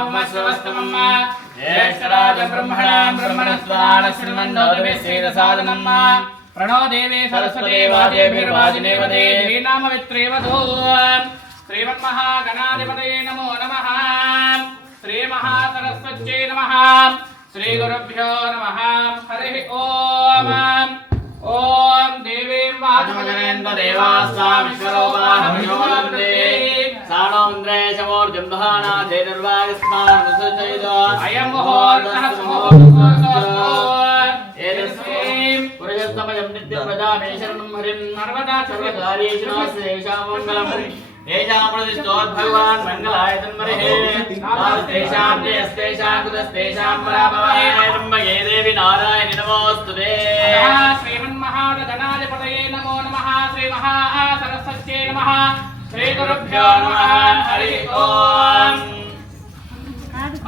उपमश्रवस्तमम् ज्येष्ठराजं ब्रह्मणां ब्रह्मणस्वान् श्रीमन्नोदभिषेकसाधनम् प्रणो देवी सरस्वती वाजेभिर्वाजिनेवते नामवित्रेवधो श्रीमन्महागणाधिपतये नमो नमः श्रीमहासरस्वत्यै नमः श्रीगुरुभ्यो नमः हरिः ओम ओम देवीं वाचमगणेन्द्रदेवास्वामीश्वरोपाहमिषोऽवृते साणोन्द्रेशमोर्जम्भाना देनिर्वागस्मानुसुचयितो अयं मुहूर्तः सुमुहूर्तोऽस्तु एतस्मिं पुरुषोत्तमयं नित्यं प्रजामे शरणं हरिं नर्मदा सर्वकार्येषु नमस्तेषां मङ्गलम् भगवान मंगलाय तन्महे नास्तेषां जयस्तेषां कुतस्तेषां पराभवे त्र्यम्बके देवी नारायणि नमोऽस्तुते श्रीमन्महागणाधिपतये नमो नमः श्रीमहासरस्वत्यै नमः श्रीगुरुभ्यो नमः हरिः ओम्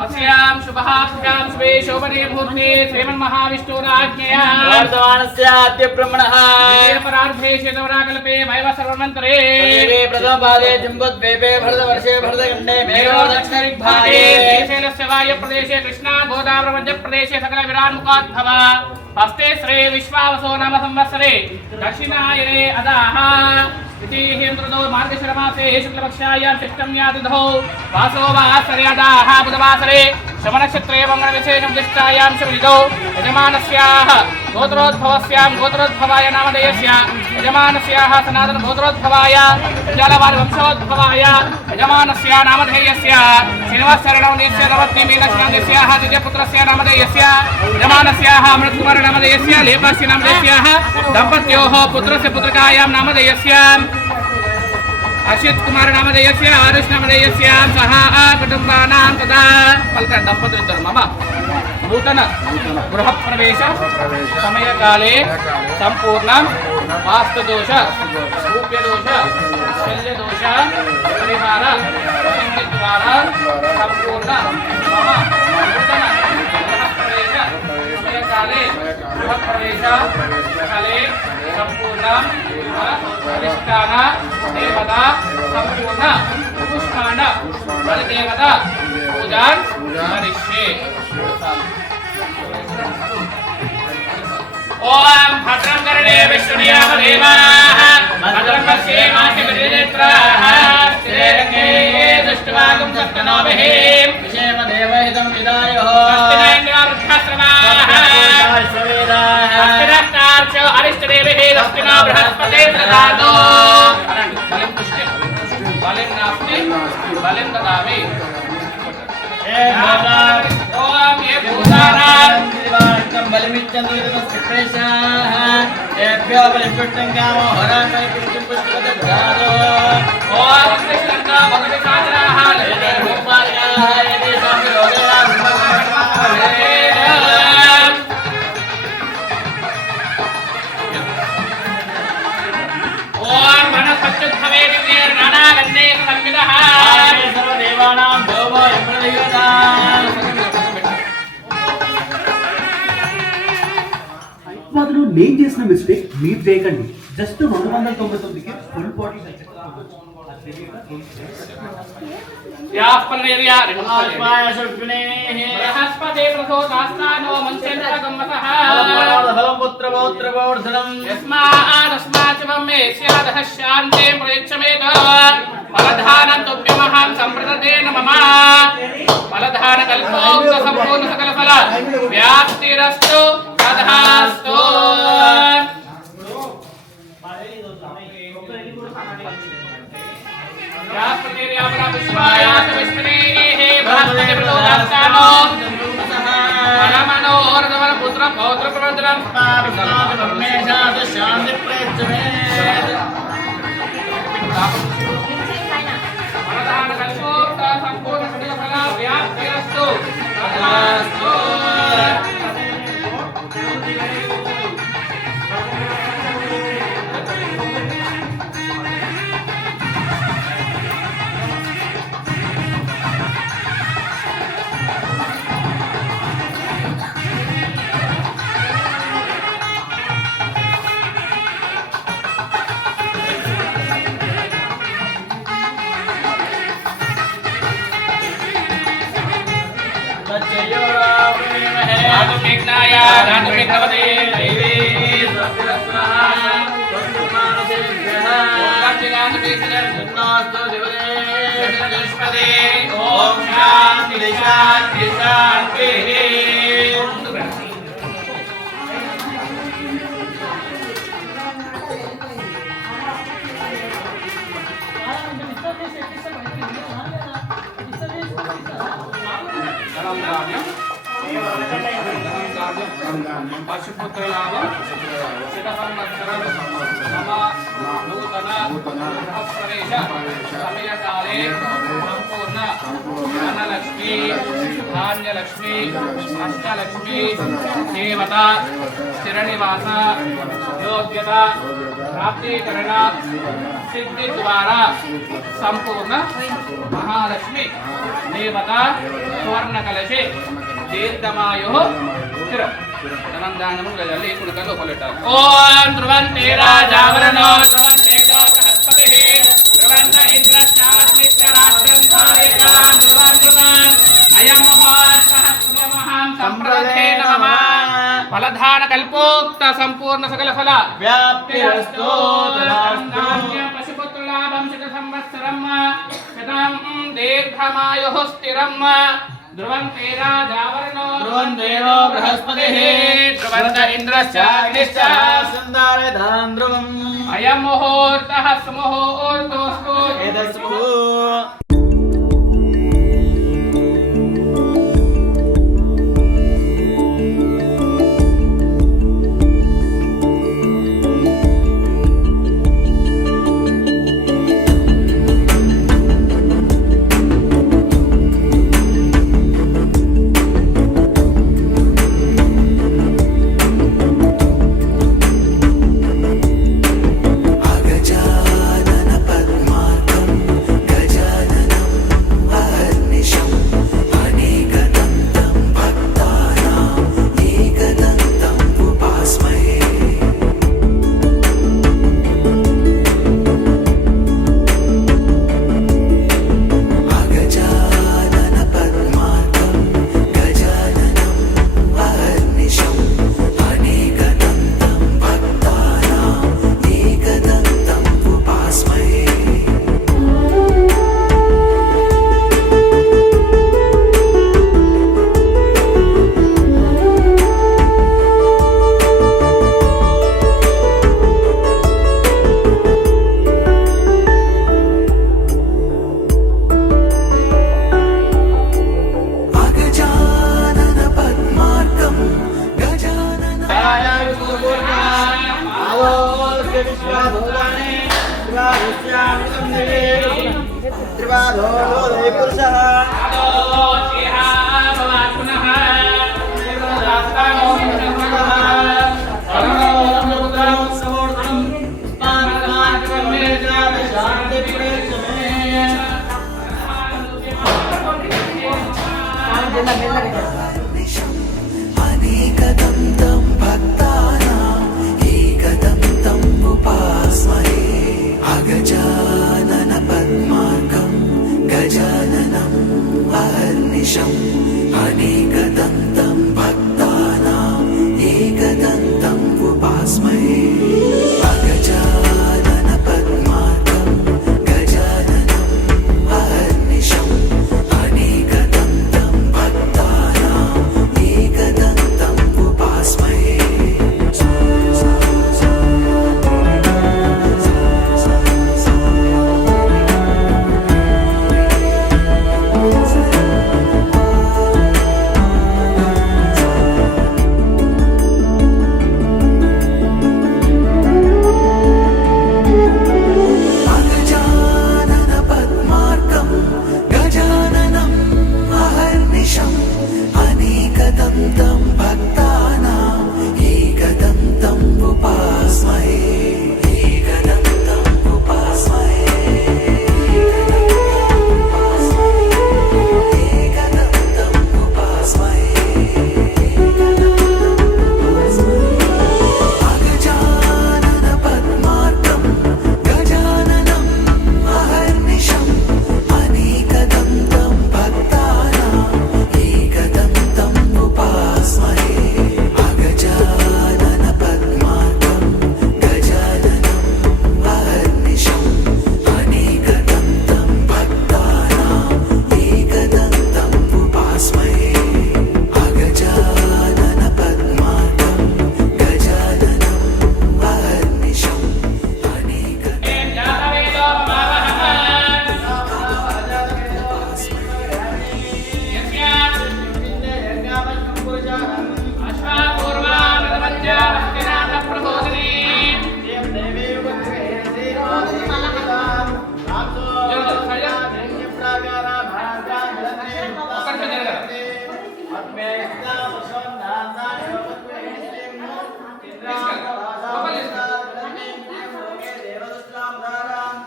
अस्यां शुभाभ्यां शुभे शोभने मुहूर्ते श्रीमन्महाविष्णुराज्ञया वर्तमानस्य अद्य ब्रह्मणः परार्धे शेतवराकल्पे वैव सर्वमन्तरे प्रथमपादे जम्बुद्वीपे भरतवर्षे भरतखण्डे मेघो दक्षिणदिग्भागे श्रीशैलस्य वायप्रदेशे कृष्णा गोदावरी मध्यप्रदेशे सकलविरान्मुखाद्भव हस्ते श्री विश्वावसो नाम संवत्सरे दक्षिणायने अदाः इतिहेन्द्रदो मार्गशिरमासे शुक्लपक्षायां षष्ठम्या तिथौ वासो वासर्यादाः बुधवासरे शमनक्षत्रे मंगलविशेषं ज्येष्ठायां शमिदौ यजमानस्याः गोत्रोद्भवस्यां गोत्रोद्भवाय नामधेयस्य यजमानस्याः सनातन गोत्रोद्भवाय जलवारि वंशोद्भवाय यजमानस्य नामधेयस्य श्रीनिवासशरणस्य नवत्निमीनश्रीस्याः द्वितीयपुत्रस्य नामधेयस्य यजमानस्याः अमृतकुमार नामधेयस्य लेपस्य नामधेयस्याः दम्पत्योः पुत्रस्य पुत्रकायां नामधेयस्य अश्वित कुमार नामधेयस्य आरुष नामधेयस्य सह कुटुंबानां तदा पल्कन दंपतिद्वयं मम नूतन गृह प्रवेश समय काले संपूर्ण वास्तुदोष रूप्यदोष शल्यदोष परिहार द्वारा संपूर्ण मम नूतन गृह प्रवेश समय काले गृह प्रवेश काले संपूर्ण अधिष्ठान देवता संपूर्ण पुष्पाण बलदेवता पूजान करिष्ये ओम भद्रं कर्णे विष्णुयाम देवाः भद्रं पश्येमाशेमनेत्राः स्त्रीरङ्गे दृष्ट्वागं सप्तनोभिः विषेम देवहितं विदायोः अस्तिनैन्यावृद्धाश्रमाः अस्तिनष्टार्च अरिष्टदेविः दक्षिणा बृहस्पते प्रदातो बलिं नास्ति बलिं ददामि ओम ये भूतानां बलिमिच्छन्तु प्रेषाः एभ्यो बलिपुष्टं कामो हरामि पुष्टं पुष्पदधारो ओम कृष्णं भगवतिसाधनाः ललिते भूपाल्याः यदि संयोगया ओम वनस्पत्युद्भवे दिव्यैर्नानागन्धे संविदः सर्वदेवानां भोवो यमदेवता వాటిలో నేను చేసిన మిస్టేక్ మీరు చేయకండి. జస్ట్ 299కి ఫుల్ బాడీ యాస్పనేరియా రిమహాస్పాయ సుప్నేః బృహస్పతే ప్రసోదాస్తానో మంచేంద్రగమ్మసః ఫలం పుత్ర పౌత్ర పౌర్ధనం యస్మాదస్మాచవం మే స్యాదః శాంతే ప్రయచ్చమేత ఫలధానం తుభ్యమహం సంప్రదతేన మమ ఫలధాన కల్పోక్త సంపూర్ణ సకల ఫల వ్యాప్తిరస్తు తథాస్తు यास्पतिर्यामना विश्वायास विष्णुनेः बृहस्पति प्रचोदयात्सानो मनमनोहरदवन पुत्र पौत्र प्रवर्धनं परमेशास शांति प्रयच्छमे मनदान कल्पोक्त संपूर्ण सकल फल व्याप्तिरस्तु तथास्तु धातुविघ्नाय धातुविघ्नपते दैवे ओम शांति शांति शांति। पशुपुत्रलाभं शिरसंवत्सरं मम नूतन गृहप्रवेश समयकाले संपूर्ण धनलक्ष्मी धान्यलक्ष्मी अष्टलक्ष्मी देवता स्थिरनिवास योग्यता प्राप्तीकरण सिद्धि द्वारा संपूर्ण महालक्ष्मी देवता स्वर्णकलशे दीर्घमायुः स्थिरम्। धनंदानमुगलदल्लि कुलकल्लु उपलिट्टारु। ओम ध्रुवन्ते राजावरणो ध्रुवन्ते बृहस्पतिः ध्रुवन्त इन्द्रश्चाग्निश्च राष्ट्रं धारयतां ध्रुवं ध्रुवम् अयं मुहूर्तः शुभमहं सम्प्रदे नमः। फलधान कल्पोक्त संपूर्ण सकल फल व्याप्तिरस्तु तदास्तु। पशुपुत्रलाभं शत संवत्सरं शतं दीर्घमायुः स्थिरम्। ध्रुवन्ते राजावरणो ध्रुवन्तेनो बृहस्पतिः ध्रुवन्त इन्द्रश्चाग्निश्च सन्दारयतां ध्रुवम्। अयं मुहूर्तः सुमुहूर्तोऽस्तु एतस्सु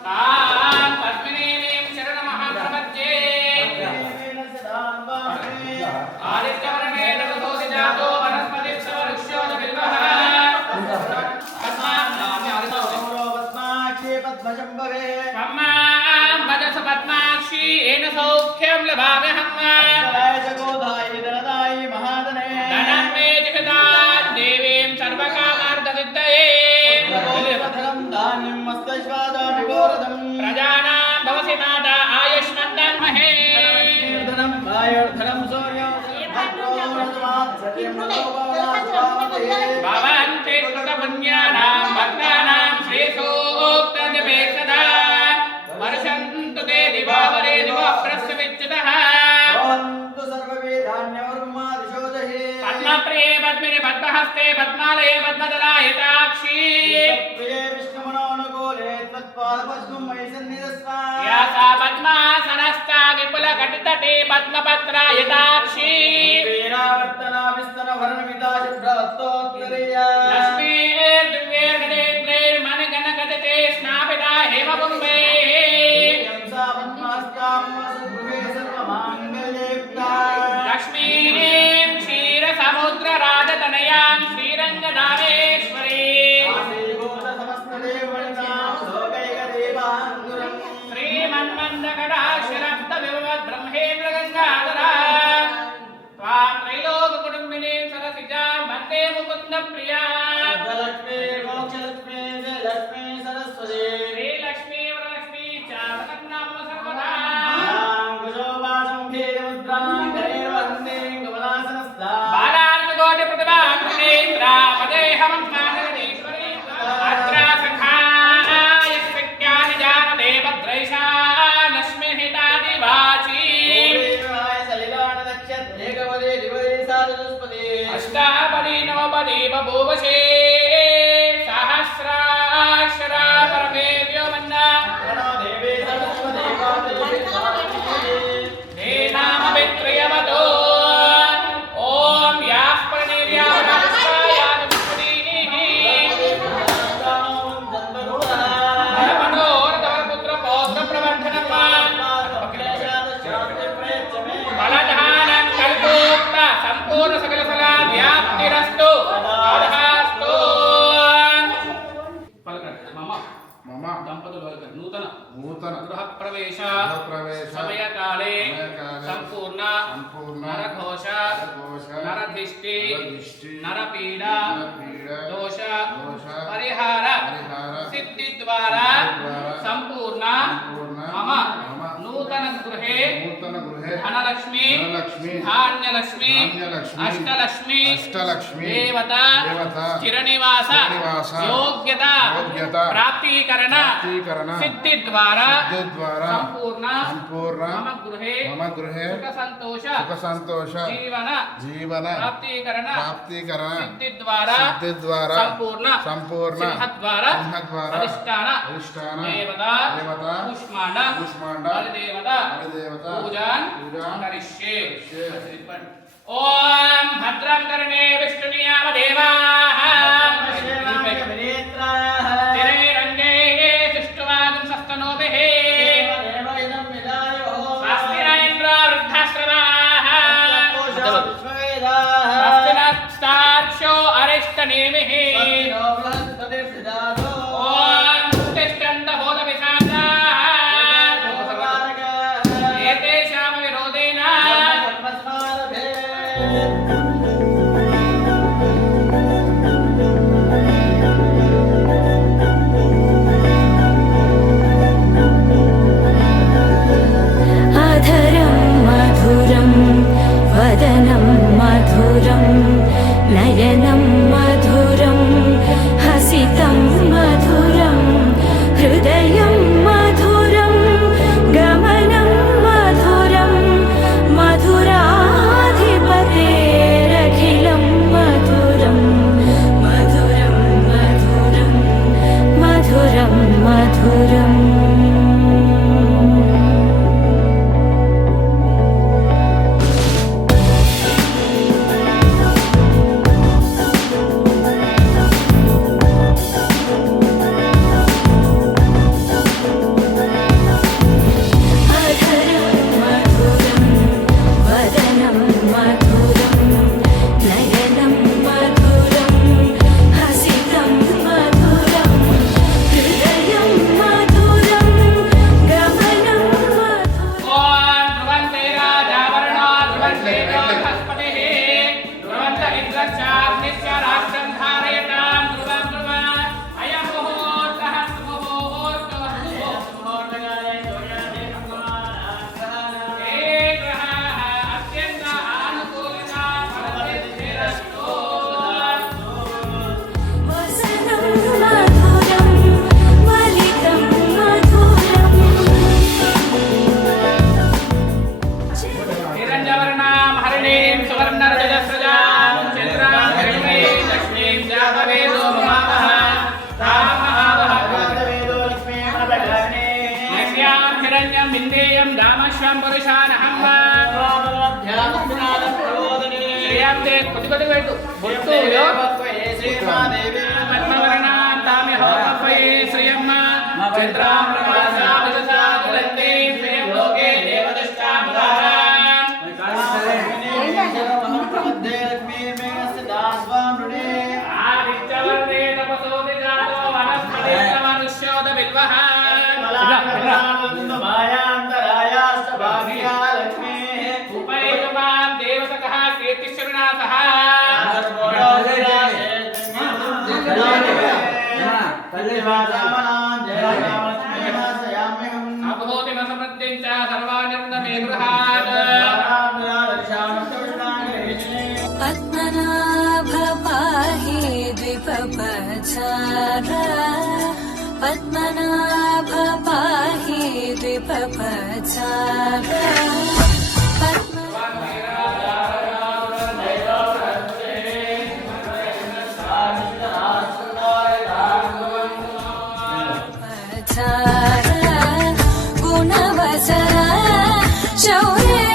तां पद्मिनीं शरणमहं प्रपद्ये आदित्यवर्णेन ततोऽसि जातो वनस्पतिश्च वृक्षो च बिल्वः पद्मां भजस पद्माक्षी येन सौख्यं लभाम्यहम् धनं मे जगदात् देवीं सर्वकामार्थसिद्धये प्रजानां भवसि माता आयुष्मन्तन्महे भवन्ति कृतपुण्यानां भक्तानां श्रेयोक्तनिपेक्षदा वर्षन्तु ते दिवावरे दिवप्रस्यविच्युतः पद्मप्रिये पद्मिनि पद्महस्ते पद्मालये पद्मदलायताक्षी या सा पद्मासनस्था विपुलघटितटे पद्मपत्रायताक्षी लक्ष्मीर्दिव्यैर्गणेन्द्रैर्मनगणगजते स्नापिता हेमकुम्भे लक्ष्मीं क्षीरसमुद्रराजतनयां श्रीरङ्गदामेश्वरी श्रीमन्मन्दकटाक्षरब्धविभवद्ब्रह्मेन्द्रगङ्गाधरा त्वां त्रैलोककुटुम्बिनीं सरसिजां वन्दे मुकुन्दप्रिया श्रीलक्ष्मी वरलक्ष्मी चावकन्नाम सर्वदा बालार्ककोटिप्रतिभान्वितेन्द्रा पदेहमं मानगणेश्वरी अत्रासखाय विज्ञानि जानते भद्रैषा लक्ष्मीहितादिवाची अष्टापदी नवपदी बभूवशे सहस्राक्षरा परमेव्यो मन्ना नामवित्रयवतो ॐ याः प्रणीर्यावनस्तायानुपुनीः फलधानं कल्पोक्त सम्पूर्ण सकलफला व्याप्तिरस्तु तथास्तु मम దంపతులు నూతన నూతన గృహప్రవేశ గృహప్రవేశ సమయకాలే సమయకాలే సంపూర్ణ సంపూర్ణ నరఘోష నరఘోష నరధిష్టి నరధిష్టి నరపీడ నరపీడ దోష దోష పరిహార పరిహార సిద్ధి ద్వారా ద్వారా సంపూర్ణ సంపూర్ణ మమ మమ నూతన గృహే నూతన గృహే ధనలక్ష్మి ధనలక్ష్మి ధాన్యలక్ష్మి ధాన్యలక్ష్మి అష్టలక్ష్మి అష్టలక్ష్మి దేవత దేవత స్థిరనివాస స్థిరనివాస యోగ్యత యోగ్యత ప్రాప్తీకరణ ప్రాప్తీకరణ సిద్ధి ద్వారా సిద్ధి ద్వారా సంపూర్ణ సంపూర్ణ మమ గృహే మమ గృహే సుఖ సంతోష సుఖ సంతోష జీవన జీవన ప్రాప్తీకరణ ప్రాప్తీకరణ సిద్ధి ద్వారా సిద్ధి ద్వారా సంపూర్ణ సంపూర్ణ సింహద్వారా సింహద్వారా అధిష్టాన అధిష్టాన దేవత దేవత కూష్మాండ కూష్మాండ బలిదేవత బలిదేవత పూజాన్ పూజాన్ కరిష్యే కరిష్యే. ఓం భద్రం కర్ణే విష్ణునియామ దేవాః స్థిరైరంగే సుష్ఠువాగం సస్తనోభిః స్వస్తి న ఇంద్రో వృద్ధాశ్రవాః స్వస్తి నస్తార్క్ష్యో అరిష్టనేమిః ఓం తిష్టంత భూతపిశాచాః ఏతేషాం విరోధేన ध्रुवन्तेजो बृहस्पतिः ध्रुवन्त इन्द्रश्चाग्निश्च राष्ट्रं धारयतां ध्रुवं ध्रुव अयं मुहूर्तः सुमुहूर्तः सुमुहूर्तकाले सूर्यादि भगवान् हे ग्रहाः अत्यन्त अनुकूलिता फलसिद्धिरस्तु वसनं मधुरं वलितं मधुरम् हिरण्यवर्णां हरिणीं सुवर्णरजतस्रजां चन्द्रां हिरण्मयीं लक्ष्मीं जातवेदो ममावः तां महावः यस्यां हिरण्यं विन्देयं दामश्वं पुरुषानहं श्रियं ते कुतिकुतिवेटु बొట్టులో పద్మవర్ణాం తామిహోపయే శ్రియం చంద్రాం ప్రభాసాం విదసాదులంతే శ్రియం లోకే దేవదష్టాముదారాం ఆదిత్యవర్ణే తపసోది జాతో వనస్పతిశ్చ మనుష్యోద విద్వః ఉపైకమాం దేవతకః కీర్తిశ్చరుణాసః అభూతిమసమృద్ధిం చ సర్వానిర్ణమే గృహాత్ पद्मनाभ पाहि द्विपपचार पद्मनाभ पाहि द्विपपचार गुणवसर शौर्ये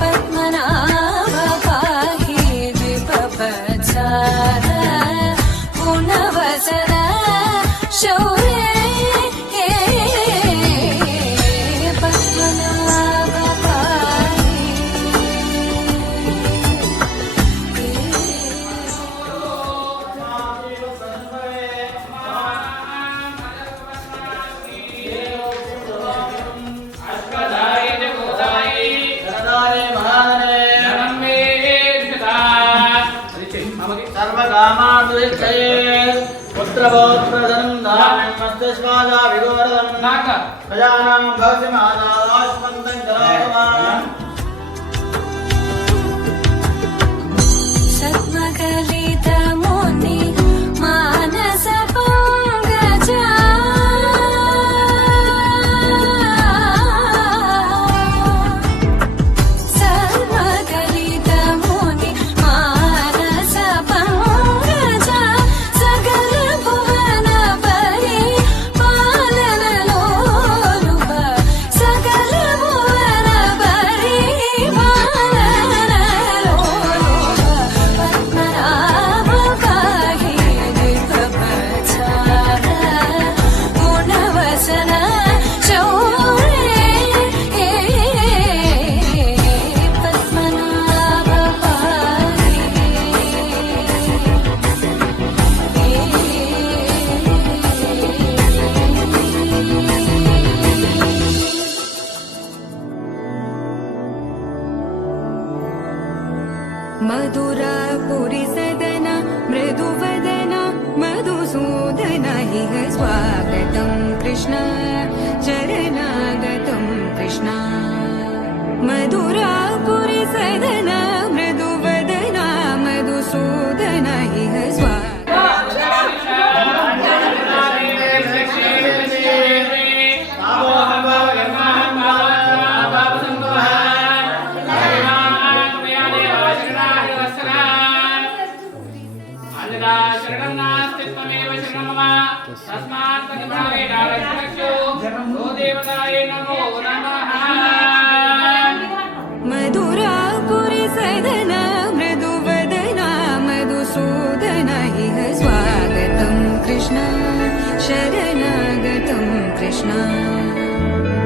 पद्मनाभ पाहि द्विपपचार गुणवसर शौर्ये पद्मनाभ అశ్వదాయ జగోదాయ ధనం మే ధితా నాక सत्मकलितमुनि मानस पङ्कजा सत्मकलितमुनि मानस पङ्कजा सकल भुवन परि पालनलोलुप सकल भुवन परि पालनलोलुप पद्मनाभ पाहि द्विपपचार गुणवसन शौर्ये पद्मनाभ मधुरापुरि सदन मृदुवदन मधुसूदन इह स्वागतं कृष्ण शरणागतं कृष्ण मधुरापुरि सदन मृदुवदन मधुसूदन इह శరణం నాస్తి త్వమేవ శరణం మమ తస్మాత్ పతిభావేన రక్షో ఓ దేవతాయ నమో నమః मधुरापुरि सदन मृदुवदन मधुसूदन इह स्वागतं कृष्ण शरणागतं कृष्ण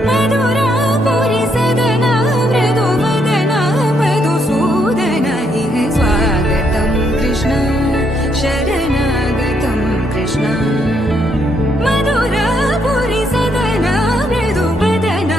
मधुरापुरि सदन मृदुवदन मधुसूदन इह स्वागतं कृष्ण शरणागतं कृष्ण मधुरापुरि सदन मृदुवदन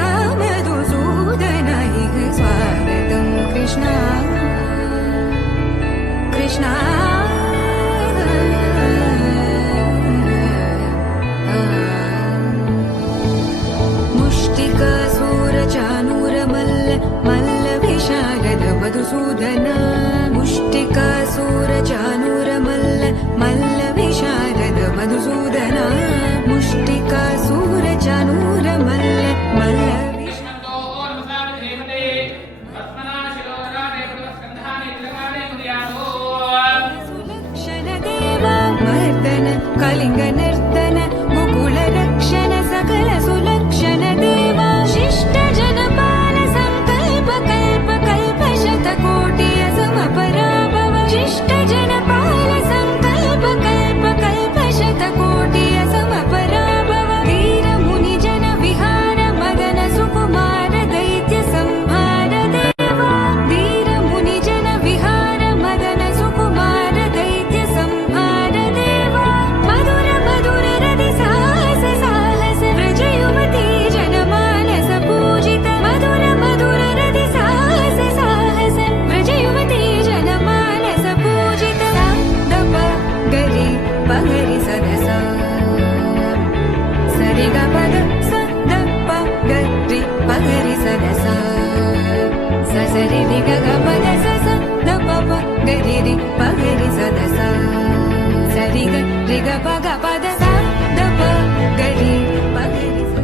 పగరి సదస ససరి రి గగ పద సస ద పప గరి రి పగరి సదస సరి గ రి గ పగ పద స ద ప గరి పగరి స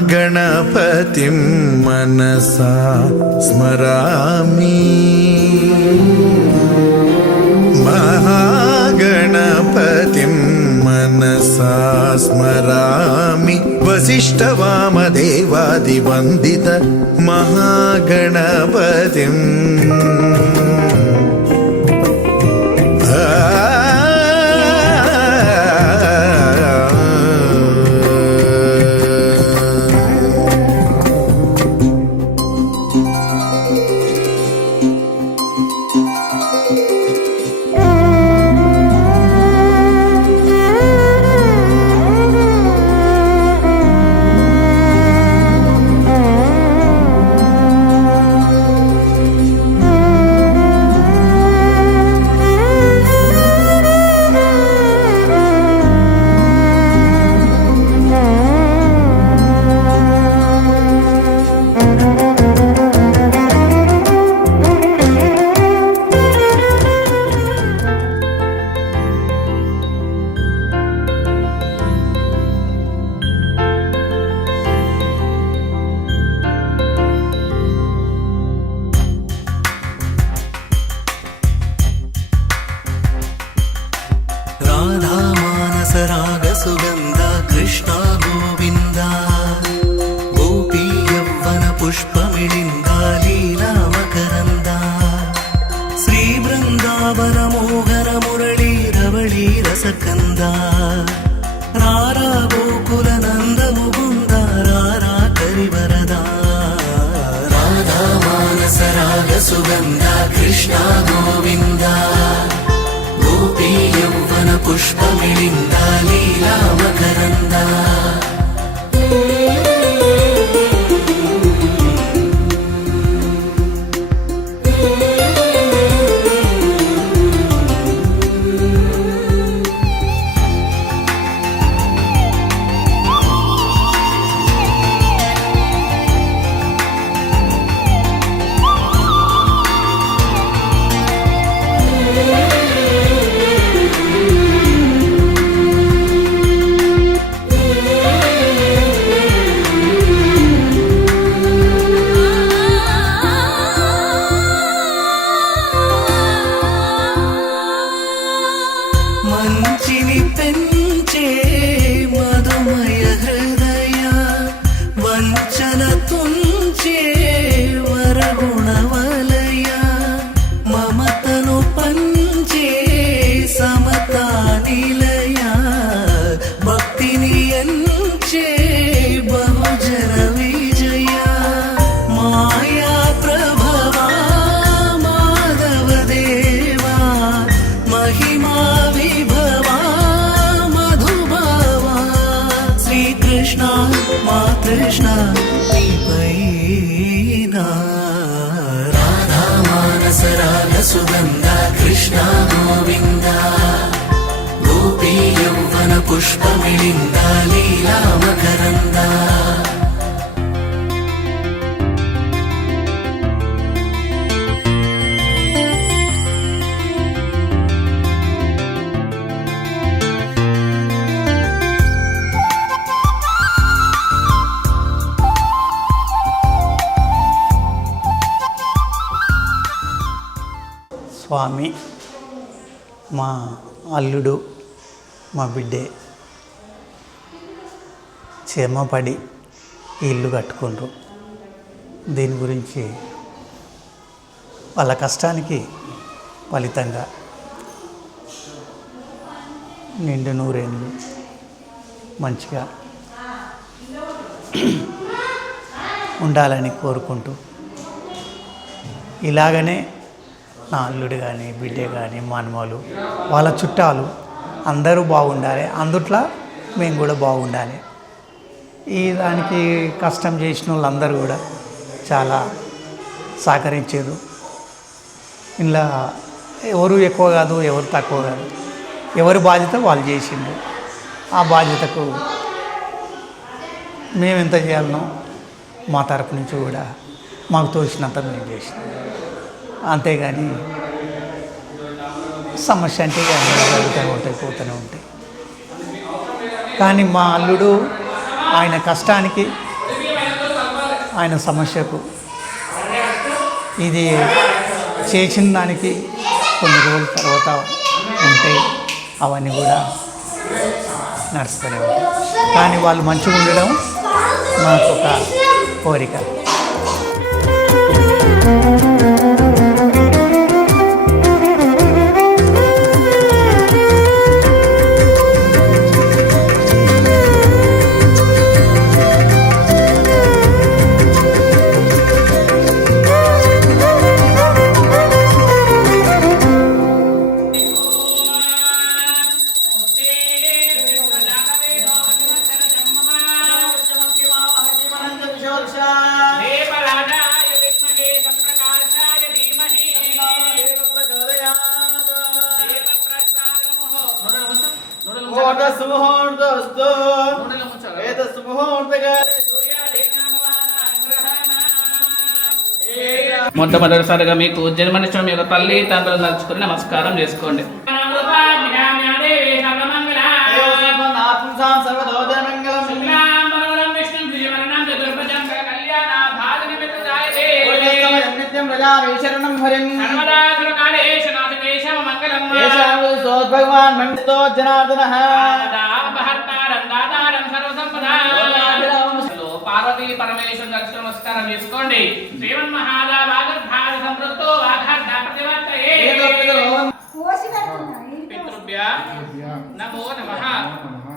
महागणपतिं मनसा स्मरामि महागणपतिं मनसा स्मरामि वसिष्ठवामदेवादिवन्दित महागणपतिम् రాధా మానస రాగ సుగంధ కృష్ణ గోవింద గోపీ యవ్వన పుష్పమిళింద లీలా మకరంద శ్రీ బృందావన మోహన మురళీ రవళీ రసకంద రారా గోకుల నంద ముకుంద రారా కరివరద రాధా మానస రాగ సుగంధ కృష్ణ గోవింద గోపీ యవ్వన పుష్పమిళింద లీలా మకరంద మంచిని పెంచే మధుమయ హృదయ వంచన తుంచే వరగుణవలయ మమతను పంచే సమతా నిలయ భక్తిని ఎంచే బహుజన విజయ మాయా ప్రభవా మాధవ దేవా మహిమా విభవా మధుభావా శ్రీకృష్ణ మా కృష్ణ నీపైనా రాధా మానస రాగ సుగంధ కృష్ణ గోవింద గోపీ యవ్వన పుష్పమిళింద లీలా మకరంద స్వామి మా అల్లుడు మా బిడ్డే క్షేమపడి ఈ ఇల్లు కట్టుకుండ్రు. దీని గురించి వాళ్ళ కష్టానికి ఫలితంగా నిండు నూరేళ్ళు మంచిగా ఉండాలని కోరుకుంటూ ఇలాగనే నా అల్లుడు కానీ బిడ్డే కానీ మనమలు వాళ్ళ చుట్టాలు అందరూ బాగుండాలి, అందుట్లో మేము కూడా బాగుండాలి. ఈ దానికి కష్టం చేసిన వాళ్ళందరూ కూడా చాలా సహకరించారు. ఇలా ఎవరు ఎక్కువ కాదు, ఎవరు తక్కువ కాదు, ఎవరి బాధ్యత వాళ్ళు చేసిండ్రు. ఆ బాధ్యతకు మేము ఎంత చేయాలనో మా తరపు నుంచి కూడా మాకు తోచినంత మేము చేసినాం. అంతేగాని సమస్య అంటే జరుగుతూనే ఉంటాయి, పోతూనే ఉంటాయి. కానీ మా అల్లుడు ఆయన కష్టానికి ఆయన సమస్యకు ఇది చేసిన దానికి కొన్ని రోజుల తర్వాత ఉంటే అవన్నీ కూడా నడుస్తూనే ఉంటాయి. కానీ వాళ్ళు మంచిగా ఉండడం నాకు ఒక కోరిక. మొట్టమొదటిసారిగా మీకు జన్మనిష్టం యొక్క తల్లి తండ్రులు నడుచుకుని నమస్కారం చేసుకోండి. భగవాన్ భగవాన్ మంగళతో జనార్దనః దామహర్తారం దాతారం సర్వసంపదాలో పార్వతీ పరమేశ్వర దర్శన నమస్కారం చేసుకోండి. శ్రీమన్ మహాదావాగర్భాగ సంపృక్తో వాఘార్థ ప్రతివర్తయే. పితృభ్య నమో నమః.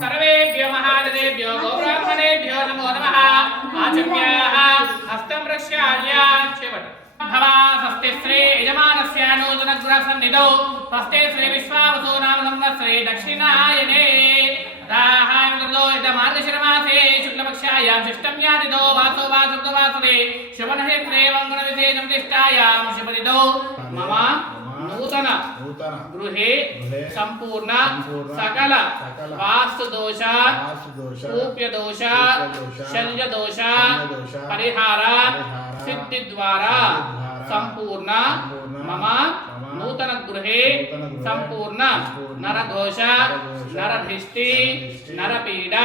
సర్వేభ్యో మహాదేవ్యో గోబ్రాహ్మణేభ్యో నమో నమః. ఆచమ్యాః హస్తం ప్రక్షాళ్య చెవట భవా స్వస్తి శ్రీ యజమానస్య నూతన గృహ సన్నిధౌ స్వస్తి శ్రీ విశ్వావసో నామ సంవత్సరే దక్షిణాయనే రాహాయంలో ఇద మార్గశిరమాసే శుక్లపక్షాయాం షష్టమ్యాదిదో వాసో వాసువాసరే శుభనక్షత్రే వంగుణ విశేషం తిష్టాయాం శుభదిదో మమ నూతన గృహే సంపూర్ణ సకల వాస్తు దోష రూప్య దోష శల్య దోష పరిహార సిద్ధి ద్వారా సంపూర్ణ మమ నూతన గృహే సంపూర్ణ నరదోష నరధిష్టి నరపీడ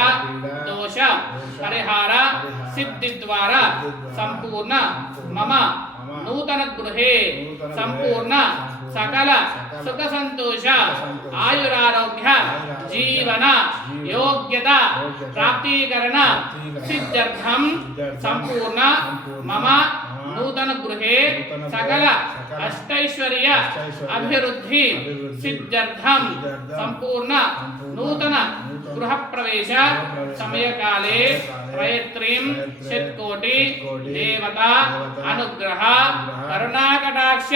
దోష పరిహార సిద్ధి ద్వారా సంపూర్ణ మమ నూతన గృహే సంపూర్ణ సకల సుఖ సంతోష ఆయురారోగ్య జీవన యోగ్యత ప్రాప్తీకరణ సిద్ధ్యర్థం సంపూర్ణ మమ నూతన గృహే సకల అష్టైశ్వర్య అభివృద్ధి సిద్ధ్యర్థం సంపూర్ణ నూతన గృహ ప్రవేశ సమయకాలే త్రయత్రీం శతకోటి దేవత అనుగ్రహ కరుణాకటాక్ష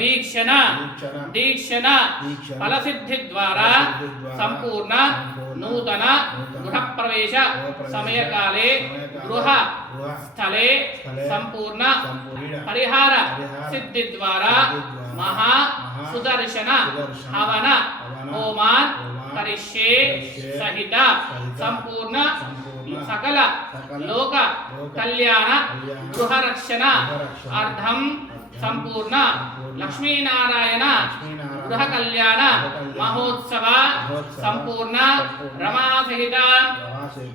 వీక్షణ దీక్షణ ఫలసిద్ధి ద్వారా సంపూర్ణ నూతన గృహ ప్రవేశ సమయకాలే గృహ స్థలే సంపూర్ణ పరిహార సిద్ధి ద్వారా మహా సుదర్శన హవన హోమాన్ కరిష్యే సహిత సంపూర్ణ సకల లోక కళ్యాణ గృహరక్షణ అర్థం సంపూర్ణ లక్ష్మీనారాయణ గృహ కళ్యాణ మహోత్సవ సంపూర్ణ రమాసహిత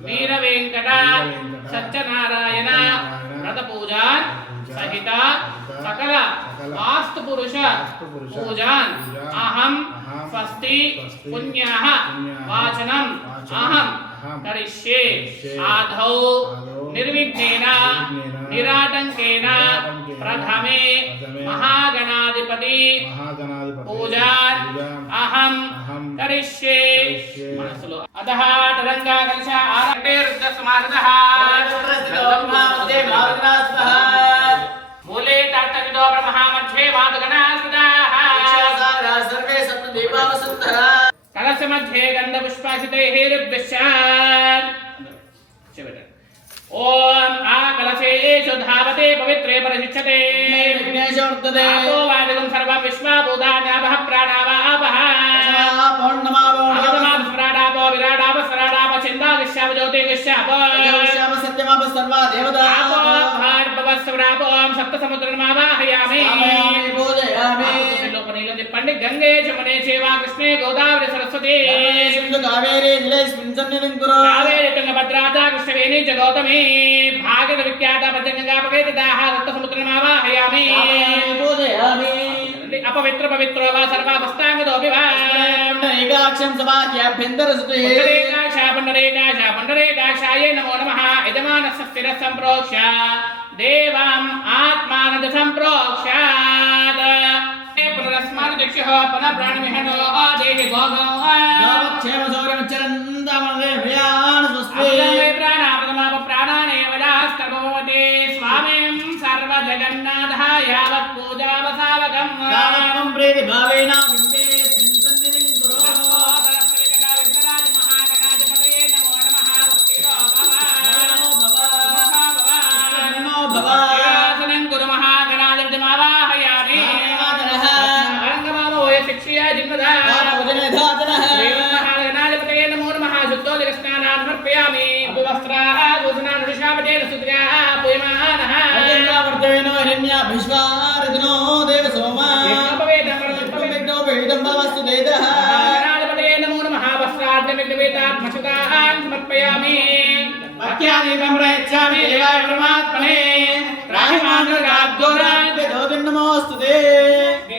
వీర వెంకట సత్యనారాయణ వ్రత పూజ సహిత సకల వాస్తు పురుష పూజాన్ అహం స్వస్తి పుణ్యాః వాచనం అహం కరిష్యే ఆదౌ నిర్విఘ్నేన నిరాటంకేన ప్రథమే మహాగణాధిపతి పూజాన్ అహం కరిష్యే. మనసులో అదః తరంగా కలశ ఆరంభే రుద్ర సమారదః మూలే తాటకిదో బ్రహ్మ మధ్యే వాదుగణాసుదాః సర్వే సప్తదీపావసుందర కలశ మధ్యే గంధ పుష్పాసితైః రుద్రశ్చాన్. ఓం ఆ కలశేషు ధావతే పవిత్రే పరిశిచ్యతే విఘ్నేశోర్తదే ఆపో వాదికం సర్వం విశ్వాభూతాన్యాపః ప్రాణావాపః అగతమాప స్మరాడాపో విరాడాప స్మరాడాప చిందాగిష్యాప జ్యోతిగిష్యాప సత్యమాప సర్వా దేవతా ఆపో భార్భవస్వరాపో సప్త సముద్రమావాహయామి. లోపనీలం చెప్పండి. గంగే చమనే చేవా కృష్ణే గోదావరి సరస్వతి కావేరీ జలేస్మిన్ సన్నిధిం కురు కావేరి తుంగభద్రాచ కృష్ణవేణి చ గౌతమి భాగవత విఖ్యాత పద్యంగా పవేదితాః సప్త సముద్రమావాహయామి. అపవిత్ర పవిత్రో వా సర్వాపస్తాంగదోపి వా ఏకాక్షం సమాఖ్యాభ్యంతర సుతే పుండరీకాక్షాయ నమో నమః. యజమానస్య స్థిరః సంప్రోక్ష్య దేవాం ఆత్మానద సంప్రోక్ష్యాత్. పునరస్మాన్ చక్షుః పునః ప్రాణమిహనో దేహి భోగో క్షేమ సౌర్యమచ్చరందమదే భయాన్ స్వస్తి ప్రాణాపదమాప ప్రాణానేవ దాస్తభవతే స్వామిం సర్వజగన్నాథ యావత్ పూజావసావకం కామం ప్రీతి భావేన బింబే సన్నిధిం కురు విశ్వారదినో దేవ సోమా వస్తు దేదః వాక్యాదీపం ప్రయచ్ఛామి దేవాయ పరమాత్మనే రాహిమానురాబ్దోరాబ్దో నమోస్తుతే.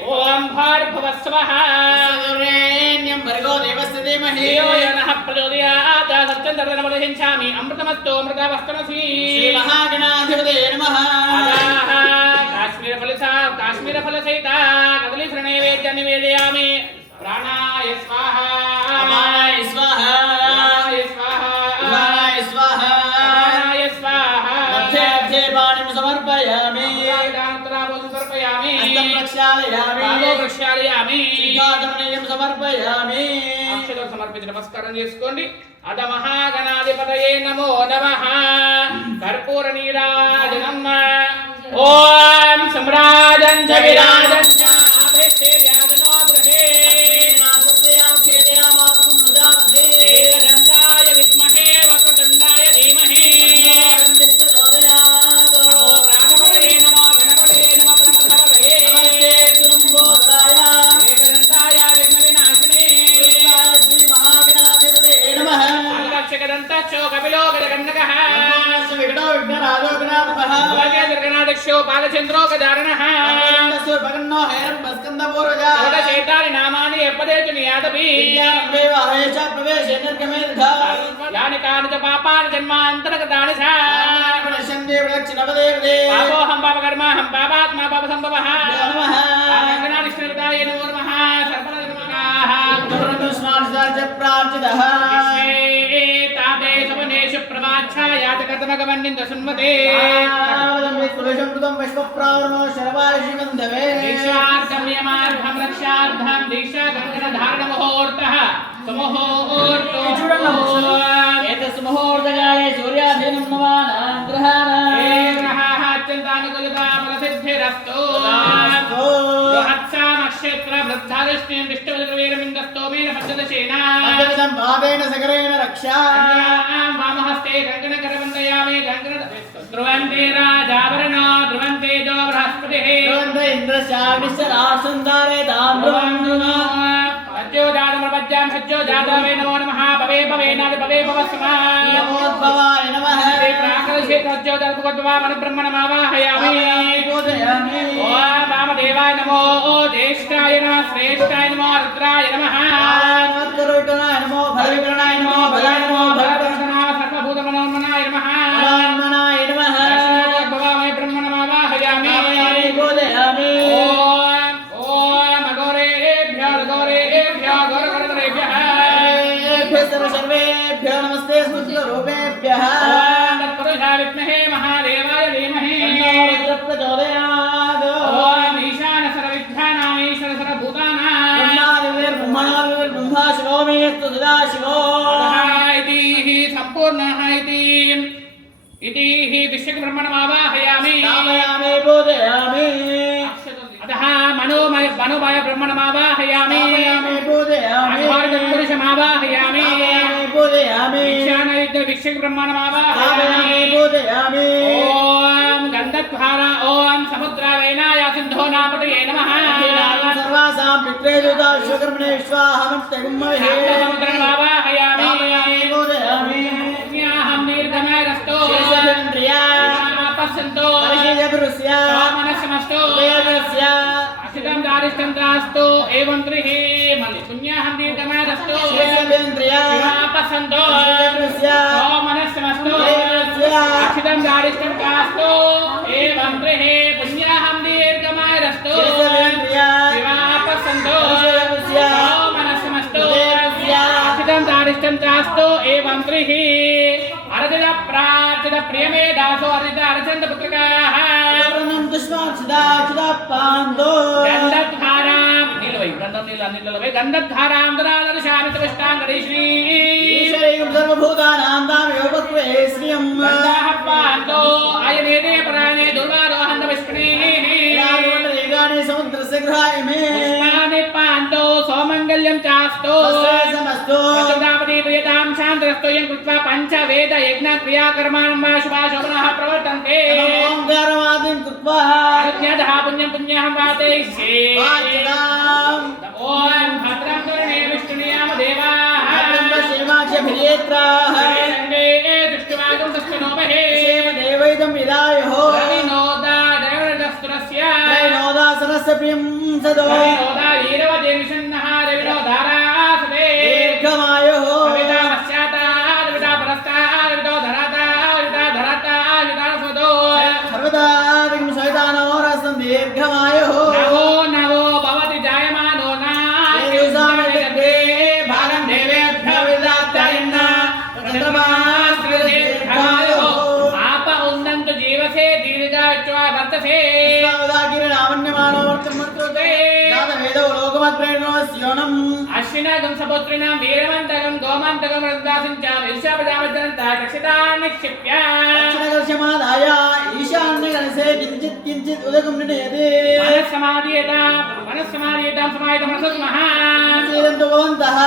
ఓ ఓం భార్గవస్వః సూర్యేణ్యం భర్గో దేవస్య ధీమహి ధియో యో నః ప్రచోదయాత్ సత్యం దర్శనమదహించామి అమృతమస్తు అమృతవస్తమసి శ్రీ మహాగణాధిపతే నమః కాశ్మీర ఫల సహిత కదలి నైవేద్య నివేదయామి ప్రాణాయ స్వాహ అపానాయ స్వాహ ప్రాణాయ స్వాహ ఉదానాయ స్వాహ ప్రాణాయ స్వాహ మధ్యే మధ్యే పాణిం సమర్పయామి సమర్పయామి హస్తం ప్రక్షాళయామి పాదో ప్రక్షాళయామి సిద్ధాగమనీయం సమర్పయామి అక్షతలు సమర్పించి నమస్కారం చేసుకోండి. అద మహాగణాధిపతయే నమో నమః. కర్పూర నీరాజనం ఓం సమ్రాజం చ విరాజం చ అభయశ్రేయాజనో గృహే ఏకదంతాయ విద్మహే వక్రతుండాయ ధీమహి నమో రాఘవతయే నమో గణపతయే నమో ప్రమథవతయే ఏకదంతాయ విఘ్న వినాశినే సంరక్షకదంతచ్చో కపిలో గజగన్నకః భగే దుర్గనాథక్షో బాలచంద్రో గదారణః షోడశేతాని నామాని ఎప్పదేతు నియాదపి యాని కాని చ పాపాని జన్మాంతరగతాని చ పాపోహం పాపకర్మాహం పాపాత్మా పాపసంభవః గణాధిష్ఠితాయ నమో నమః సర్వనమకాః తాతే సమనేషు ప్రమాచ్ఛాయాత కథమగమన్నింద సున్మతే దీక్షార్థం నియమార్థం రక్షార్థం దీక్షా గంగన ధారణ ముహూర్తః సుముహూర్తో ముహూర్తకాలే సూర్యాధీనం నవానాం గ్రహాణాం ఏ గ్రహాः అత్యంతానుకూలితా ఫలసిద్ధిరస్తు బృహత్సామక్షేత్ర వృద్ధాదృష్టిం విష్ణువీరమిందస్తోమేన పచ్చదశేనా పంచవిధం భావేన సకరేణ రక్షా వామహస్తే కంకణకరవందయామి కంకణ ధ్రువంతే రాజావరణ ధ్రువంతే జో బృహస్పతిః ఇంద్రశావిశ్వరాసందారే అజ్యోజాతమర్పజ్యాం సజ్జోజాతవే నమో నమః భవే భవేనాది భవే భవస్మా నమోద్భవాయ నమః శ్రీ ప్రాకృతేజ్యోజాతమవాహయామి ఓం వామదేవాయ నమో జ్యేష్ఠాయ నమః శ్రేష్ఠాయ నమో రుద్రాయ నమః నమోద్గరుటనాయ నమో భరవికరణాయ నమో భగాయ నమో భగవతనాయ సర్వభూతమనోన్మనాయ నమః నమః నమః భవామయ బ్రహ్మణమావాహయామి బోధయామి ఓం అఘోరేభ్యో ఘోరకరతరేభ్యః సర్వేభ్యో నమస్తే స్మృతిరూపేభ్యః ఓం తత్పురుషాయ విద్మహే మహాదేవాయ ధీమహి ప్రచోదయాత్ ఓం ఈశాన సర్వవిద్యానాం ఈశ్వర సర్వభూతానాం బ్రహ్మా శివోమి యస్తు సదాశివో ఇతి సంపూర్ణః ఇతి విశ్వక్ బ్రహ్మణమావాహయామి స్థాపయామి బోధయామి అతః మనోమయ బ్రహ్మణమావాహయామి బోధయామి పురుషమావాహయామి బోధయామి ఈశానయుద్ధ విశ్వక్ బ్రహ్మణమావాహయామి బోధయామి ఓం గంధద్వార ఓం సముద్రావేనాయ సింధో నాపతయే నమః సర్వాసాం పిత్రేజుతా విశ్వకర్మణే విశ్వాహమస్తగుమ్మహే సముద్రమావాహయామి బోధయామి పుణ్యాహం నిర్గమయరస్తో శేషేంద్రియా పశ్యంతో పరిశీలపురుస్య మనస్సమస్తో వేదస్య అసితం దారిష్టంద్రాస్తో ఏవం త్రిహి మళ్ళీ పుణ్యాహం దీర్ఘమయరస్తో శేషేంద్రియా పశ్యంతో పరిశీలపురుస్య మనస్సమస్తో వేదస్య అసితం దారిష్టంద్రాస్తో ఏవం త్రిహి పుణ్యాహం దీర్ఘమయరస్తో శేషేంద్రియా పశ్యంతో పరిశీలపురుస్య మనస్సమస్తో వేదస్య అసితం దారిష్టంద్రాస్తో ఏవం త్రిహి అర్జిత ప్రార్జిత ప్రియమే దాసో అర్జిత అర్జంత పుత్రికాః గంధద్ధారాం నిలవై గంధం నీళ్ళు అన్ని నిలవై గంధద్ధారాం దరాదర్శామిత విష్టాంగడేశ్రీ గంధాహ్వాంతో ఆయనేదే పరాణే దుర్వారోహంత విష్ణే పుష్పాని పాంతో సౌమంగళ్యం చాస్తో ప్రచోదాపతి ప్రియతాం శాంతరస్తోయం కృత్వా పంచ వేద యజ్ఞ క్రియాకర్మాణం వా శుభాశోభనః ప్రవర్తంతే అరుజ్ఞాతః పుణ్యం పుణ్యాహం వాతయిష్యే ఓం భద్రం కరుణే విష్ణుయామ దేవాః శ్రీరంగే దృష్టివాగం దృష్టినోమహే రవినోదా దేవరదస్తురస్య ప్రియం సదో రవినోదా ఈరవదే విషన్నః రవినోదారాసదే దీర్ఘమాయుః కవితా వశ్యాతా కవితా పరస్తా కవితా ధరాతా కవితా ధరాతా కవితా సదో సర్వదా విఘ్న సైతానో రసం దీర్ఘమాయుః నవో నవో భవతి జాయమానో నా దేవసామితే భాగం దేవేభ్యో విదాత్తాయన్న చంద్రమాస్త్ర దీర్ఘమాయుః ఆప ఉందంతు జీవసే దీర్ఘాయుష్వా వర్తసే కిరణామన్యమానో వర్తమత్రుతే వేదో లోకమత్ప్రేణో స్యోనం అశ్వినాగం సపుత్రిణాం వీరవంతకం గోమంతకం రద్దాసించాం ఈశాపదామజనంతా చక్షితాన్ నిక్షిప్య దక్షిణకర్షమాదాయ ఈశాన్యకలసే కించిత్ కించిత్ ఉదకం నిడయతే మనస్సమాధీయతాం సమాహిత మనసస్మః శ్రీరంతు భవంతః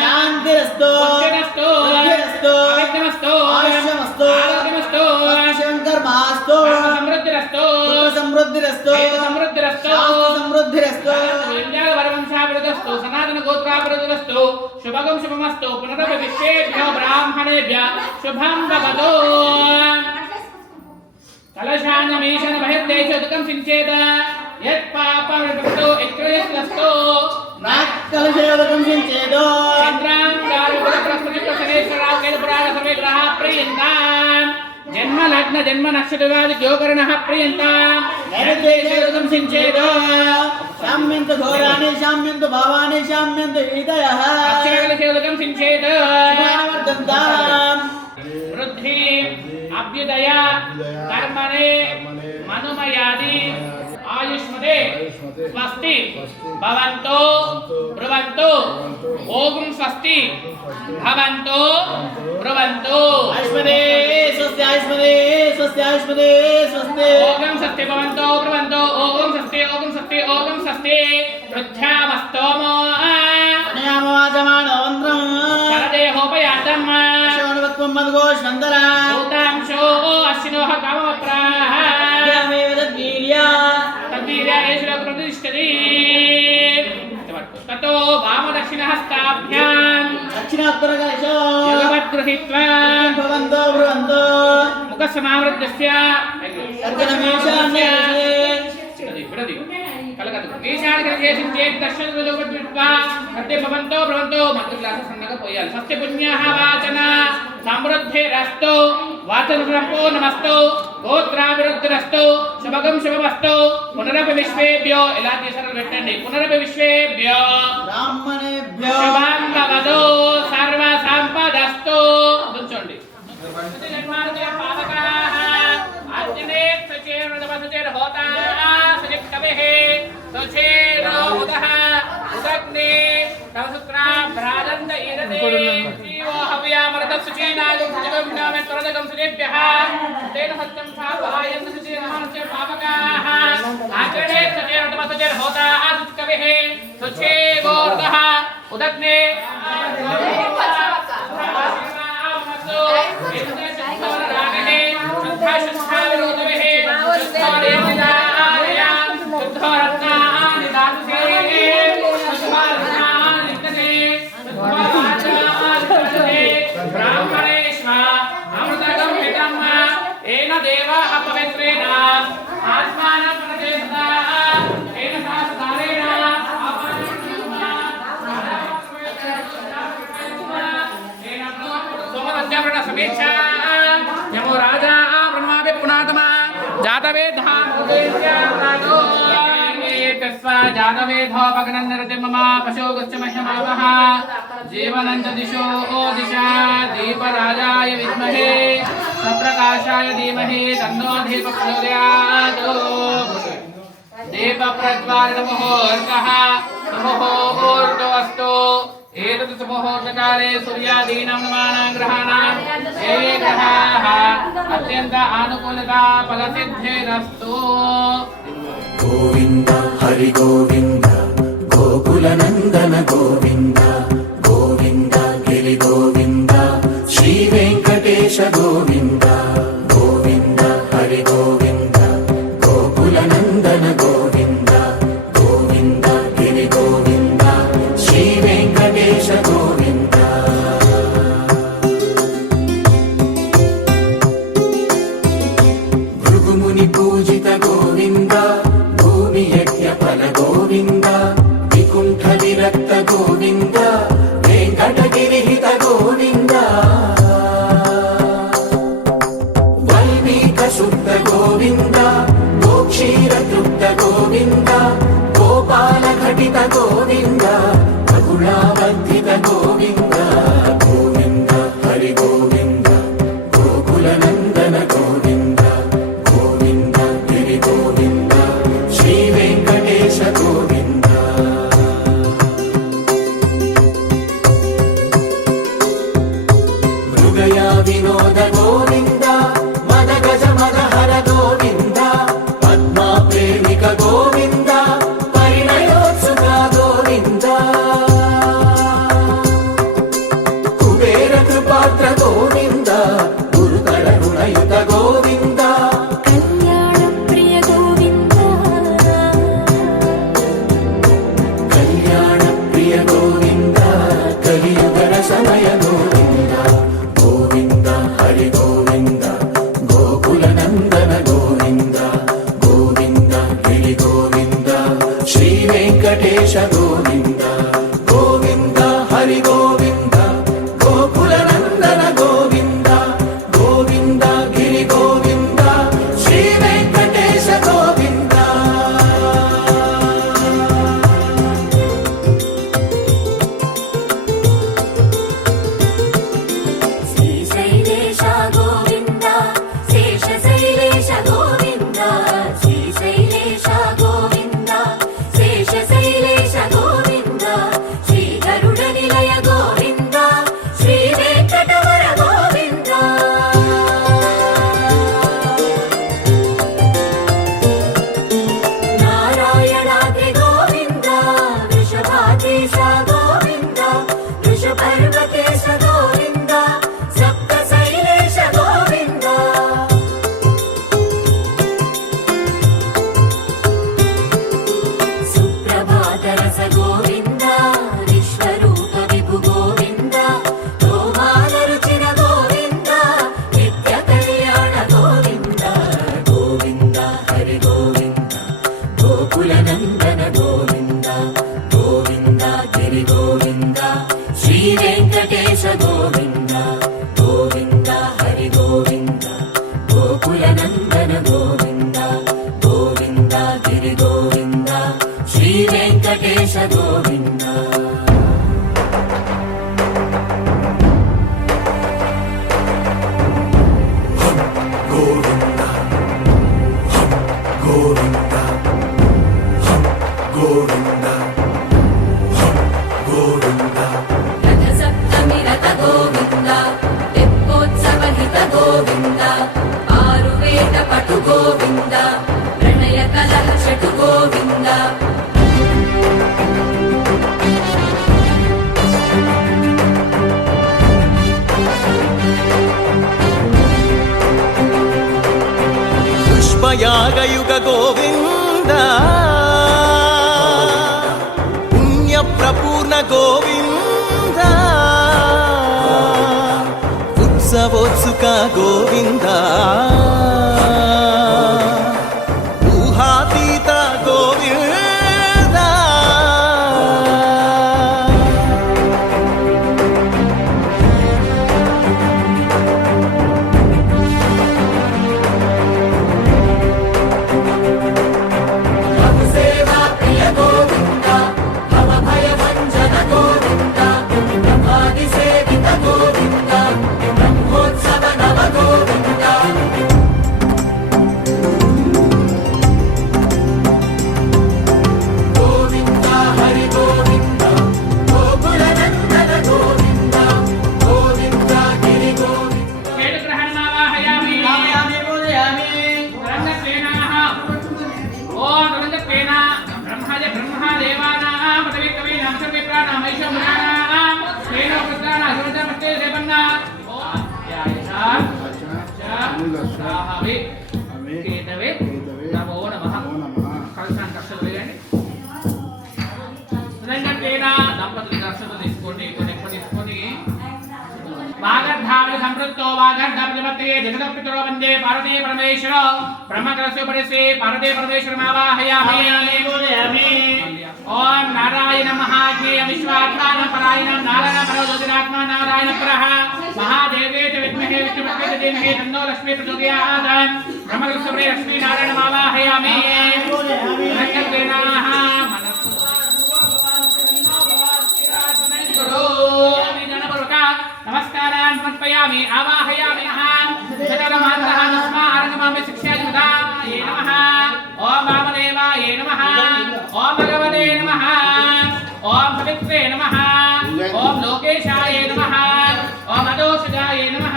శాంతిరస్తు బుద్ధిరస్తు బుద్ధిరస్తు ఆరోగ్యమస్తు ఆయుష్యమస్తు ఆరోగ్యమస్తు శంకర్మాస్తు సమృద్ధిరస్తు సమృద్ధిరస్తు సమృద్ధిరస్తు సమృద్ధిరస్తు వరవంశాభివృద్ధస్తు సనాతన గోత్రాభివృద్ధస్తు శుభగం శుభమస్తు పునరపి విశ్వేభ్యో బ్రాహ్మణేభ్యः శుభం భవతు కలశానమీశన బహిర్దేశోదకం సించేత యత్పాపమృతస్తు ఇత్రేస్తు నాక్కలశయోదకం సించేదో జన్మ లగ్న జన్మ నక్షత్రవాది యోగరణః ప్రియంతాం నైవేద్యం సించేదో శామ్యంతు ఘోరాణి శామ్యంతు భావాని శామ్యంతు హృదయః అక్షరకలశోదకం సించేత వర్ధంతాం వృద్ధి అభ్యుదయ కర్మణే మనుమయాది ఆయుష్మదే స్వస్తి భవంతో బ్రువంతో ఓం స్వస్తి భవంతో బ్రువంతో ఆయుష్మదే స్వస్తి ఆయుష్మదే స్వస్తి ఆయుష్మదే స్వస్తి ఓం స్వస్తి భవంతో బ్రువంతో ఓం స్వస్తి ఓం స్వస్తి ఓం స్వస్తి వృద్ధ్యామస్తోమో అనయామవాచమానవంత్రం కరదేహోపయాతం శోణవత్వం మద్గోష్మందరా భూతాంశో అశ్వినోః కామవప్రాః యామేవ తద్వీర్యా తతో వామదక్షిణహస్తాభ్యాం దక్షిణోత్తరకలశో యుగపద్గృహీత్వా భవంతో బ్రువంతో ముఖసమావృత్య భవంతో భ్రవంతో మంత్రులాస సన్నగా పోయాలి స్వస్తి పుణ్యః వాచన సమృద్ధిరస్తు వాచన సంపూర్ణమస్తు గోత్రాభివృద్ధిరస్తు శుభగం శుభమస్తు పునరపి విశ్వేభ్యో ఇలా తీసారు పెట్టండి పునరపి విశ్వేభ్యో బ్రాహ్మణేభ్యో శుభం భవతు సర్వ సంపదస్తు కూర్చోండి ఉదగ్నే समीक्षा यमो राजा ब्रह्मावे पुनातमा जातवेधा मुदेश्यामराजो तस्वा जातवेधो भगनन्नरते मम पशोगश्च मह्यमावः जीवनं च दिशो दिशा दीपराजाय विद्महे सप्रकाशाय धीमहि तन्नो दीपः प्रचोदयात् दीपप्रज्वालनमुहूर्तः मुहूर्तोऽस्तु एतत् सुमुहूर्तकाले सूर्यादीनां नवानां ग्रहाणां ये ग्रहाः अत्यन्त आनुकूलता फलसिद्धिरस्तु गोविन्द हरि गोविन्द गोकुलनन्दन गोविन्द गोविन्द गिरि गोविन्द श्रीवेङ्कटेश गोविन्द गोविन्द हरि गोविन्द गोकुलनन्दन गोविन्द गोविन्द गिरि गोविन्द श्रीवेङ्कटेश गोविन्द भृगुमुनि पूजित गोविन्द भूमि గోవింద బహుళావర్ధిత గోవింద గోవింద హరి గోవింద గోకుల నందన గోవింద గోవింద గిరి గోవింద శ్రీ వెంకటేశ గోవింద మృగయా వినోద గోవింద మద గజ మద హర గోవింద పద్మా ప్రేమిక గోవింద పరిణయోత్సుక గోవింద కుబేర కృపాత్ర గోవింద గురుతర రుణయుత గోవింద కళ్యాణ ప్రియ గోవింద కళ్యాణ ప్రియ గోవింద కలియుగర సమయ గోవింద గోవింద హరి గోవింద గోకుల నందన గోవింద గోవింద గిరి గోవింద శ్రీ వెంకటేశ గోవింద గోవింద హరి గోవింద గోకుల నందన గోవింద గోవింద గిరి గోవింద శ్రీ వెంకటేశ గోవింద శ్రీశైలేశ గోవింద శేషశైలేశ గోవింద శ్రీశైలేశ గోవింద శేషశైలేశ గోవింద శ్రీ గరుడ నిలయ గోవింద శ్రీ వెంకటవర గోవింద నారాయణాద్రి గోవింద వృషభాద్రీశ గోవింద వృషపర్వతేశ గోవింద సప్త శైలేశ గోవింద సుప్రభాతరస గోవింద విశ్వరూప విభు గోవింద గోమాల రుచిర గోవింద నిత్య కళ్యాణ గోవింద గోవింద హరి గోవింద గోకుల నందన గోవింద గోవింద గిరి గోవింద శ్రీ వెంకటేశ గోవింద గోవింద హరి గోవింద గోకుల నందన గోవింద గోవింద గిరి గోవింద శ్రీ వెంకటేశ గోవింద గోవింద గోవింద గోవింద గోవింద రథ సప్తమి రథ గోవింద తెప్పోత్సవ హిత గోవింద ఆరువేద పటు గోవింద ప్రణయ కలహ షటు గోవింద పుష్పయాగయుగ గోవింద పుణ్య ప్రపూర్ణ గోవింద ఉత్సవోత్సుక గోవింద ఊహాతీత గోవింద సేవా ప్రియ గోవింద భవ భయ భంజన గోవింద బ్రహ్మాది సేవిత గోవింద బ్రహ్మోత్సవ నవ గోవింద గోవింద హరి గోవింద గోకుల నందన గోవింద గోవింద గిరి గోవింద క్షేత్రగ్రహణమావాహయామి కామయామి పూజయామి రంగసేనాః ఓం రంగసేన బ్రహ్మజ బ్రహ్మ దేవానాం పదవి కవీనాం సర్వేప్రాణాం ఐషోమృగానాం స్వేనో పుత్రాణాం సురజమస్తే దేవన్న ఓం యాయసాహవి కేతవే నమో నమః కలశాన్ని కక్షలు వేయండి రంగసేన దంపతులు కక్షలు తీసుకోండి కొన్ని వాగర్ధావళి సంపృక్తో వాగర్ధప్రతిపత్తే జగదపితరో వందే పార్వతీ పరమేశ్వర బ్రహ్మకలశో పరిసే పార్వతీ పరమేశ్వరమావాహయామి పూజయామి ఓం నారాయణ మహాజ్ఞేయ విశ్వాత్మాన పరాయణ నారాయణ పరో జ్యోతిరాత్మ నారాయణ పరః మహాదేవే చ విద్మహే విష్ణుపత్నే చ ధీమహి తన్నో లక్ష్మీ ప్రచోదయాత్ బ్రహ్మకలశో లక్ష్మీ నారాయణమావాహయామి పూజయామి రంగసేనాః మనస్సు स्थापयामि आवाहयामि सकलमान्तः तस्मारङ्गमामि शिक्षायुधाय नमः ॐ वामदेवाय नमः ॐ भगवते नमः ॐ सवित्रे नमः ॐ लोकेशाय नमः ॐ अदोषजाय नमः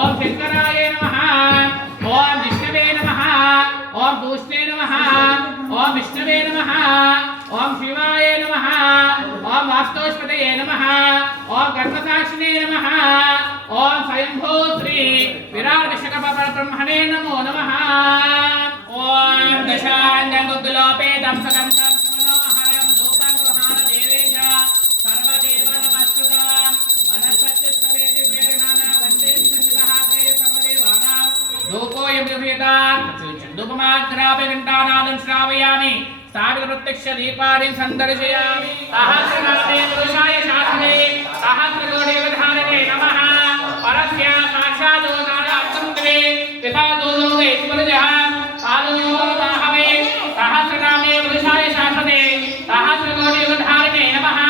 ॐ शङ्कराय नमः ॐ विष्णवे नमः ॐ पूष्णे नमः ॐ विष्णवे नमः ॐ शिवाय नमः ॐ वास्तोष्पतये नमः ॐ कर्मसाक्षिणे नमः ॐ स्वयंभू श्री विराट विश्वकर्मब्रह्मणे नमो नमः ॐ दशाञ्जमुग्लोपेतं सगन्धं सुमनोहरं धूपं गृहाण देवेश सर्वदेव नमस्कृतां वनस्पत्युत्पवे दिव्यैर्नाना गन्धैः संयुतः अग्रय सर्वदेवानां धूपोऽयं विभूयतां धूपमाग्रापे घण्टानादं श्रावयामि सावित्रप्रत्यक्ष दीपानि सन्दर्शयामि सहस्रनामे पुरुषाय शासने सहस्रकोटिवधारिणे नमः परस्य साक्षात् नारायणं द्वे पिता दोलोके स्मृजः पादोदाहवे सहस्रनामे पुरुषाय शासने सहस्रकोटिवधारिणे नमः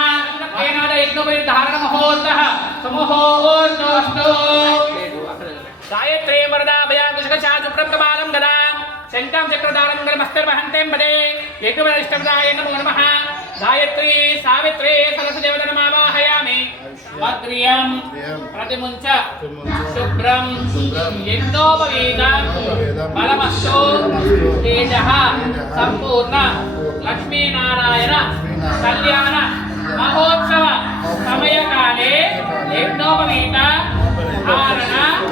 एनाद यज्ञोपधारण महोत्सवः समूहोर्तोऽस्तु गायत्री वरदा भयाकुशकशाचु प्रकमानं गदा शङ्खं चक्रधारं गणमस्तर्वहन्तें पदे एकवरिष्ठपदाय नमो नमः गायत्री सावित्री सरस्वतीदेवतामावाहयामि भद्रियं प्रतिमुञ्च शुभ्रं यज्ञोपवीतं बलमस्तु तेजः सम्पूर्ण लक्ष्मीनारायण कल्याण महोत्सव समयकाले यज्ञोपवीत धारण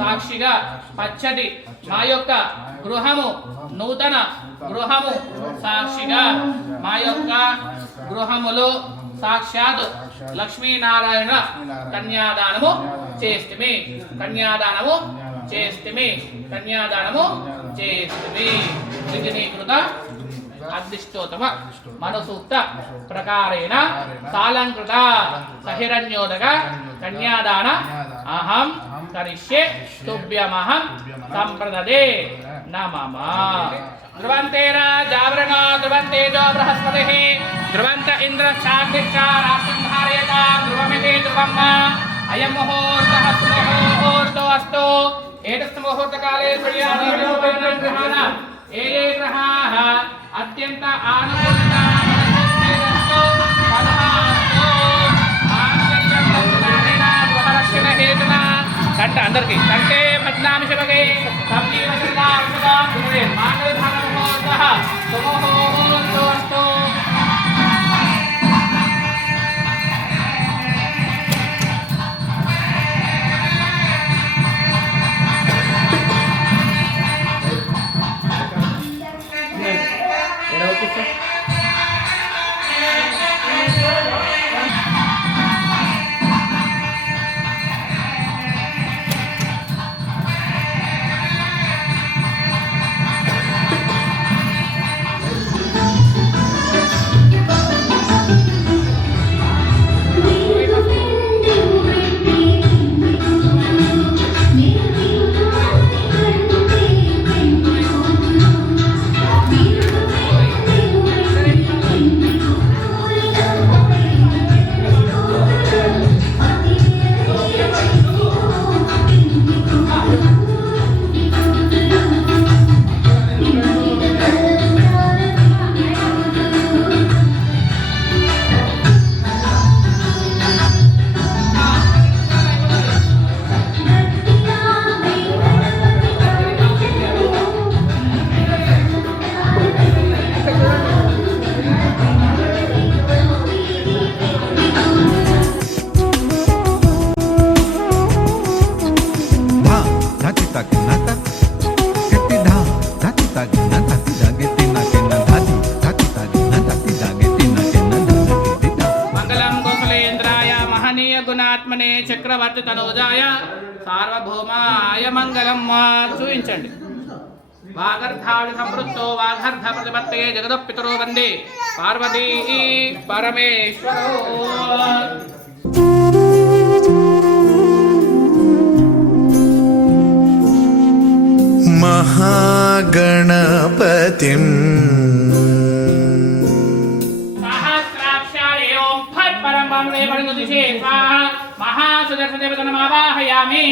సాక్షిగా పచ్చటి మా యొక్క గృహము నూతన గృహము సాక్షిగా మా యొక్క గృహములో సాక్షాత్ లక్ష్మీనారాయణ కన్యాదానము చేస్తిమి కన్యాదానము చేస్తిమి కన్యాదానము చేస్తిమి విఘ్నీకృత అద్దిష్టోత్తమ మనసూక్త ప్రకారేణ సాలంకృత సహిరణ్యోదక కన్యాదాన అహం కరిష్యే తుభ్యమహం సంప్రదదే నమః ధ్రువంతే రాజావరణ ధ్రువంతేజో బృహస్పతిః ధ్రువంత ఇంద్ర శాంతిశ్చ రాష్ట్రం ధారయత ధ్రువమితి ధ్రువం అయం ముహూర్తః సుముహూర్తో అస్తు ఏతస్సు ముహూర్తకాలే సూర్యాదీనాం గ్రహాణ ఏ ఏ గ్రహాः అత్యంత ఆనుకూలత కంట అందరికి కంటే పద్నామి శివగే మానవధానమోస్తు మంగళం కోసలేంద్రాయ మహనీయ గుణాత్మనే చక్రవర్తి తనూజాయ సార్వభౌమాయ మంగళం. చూపించండి. వాగర్ధాడి సంవృత్తో వాగర్ధ ప్రతిపత్తే జగదపితరో వందే పార్వతీ పరమేశ్వరో. महागणपतिम् सहस्राक्षाय ओम फट् परम वामदेव परिणुदिशे स्वाहा. महासुदर्शनदेवतनमावाहयामि.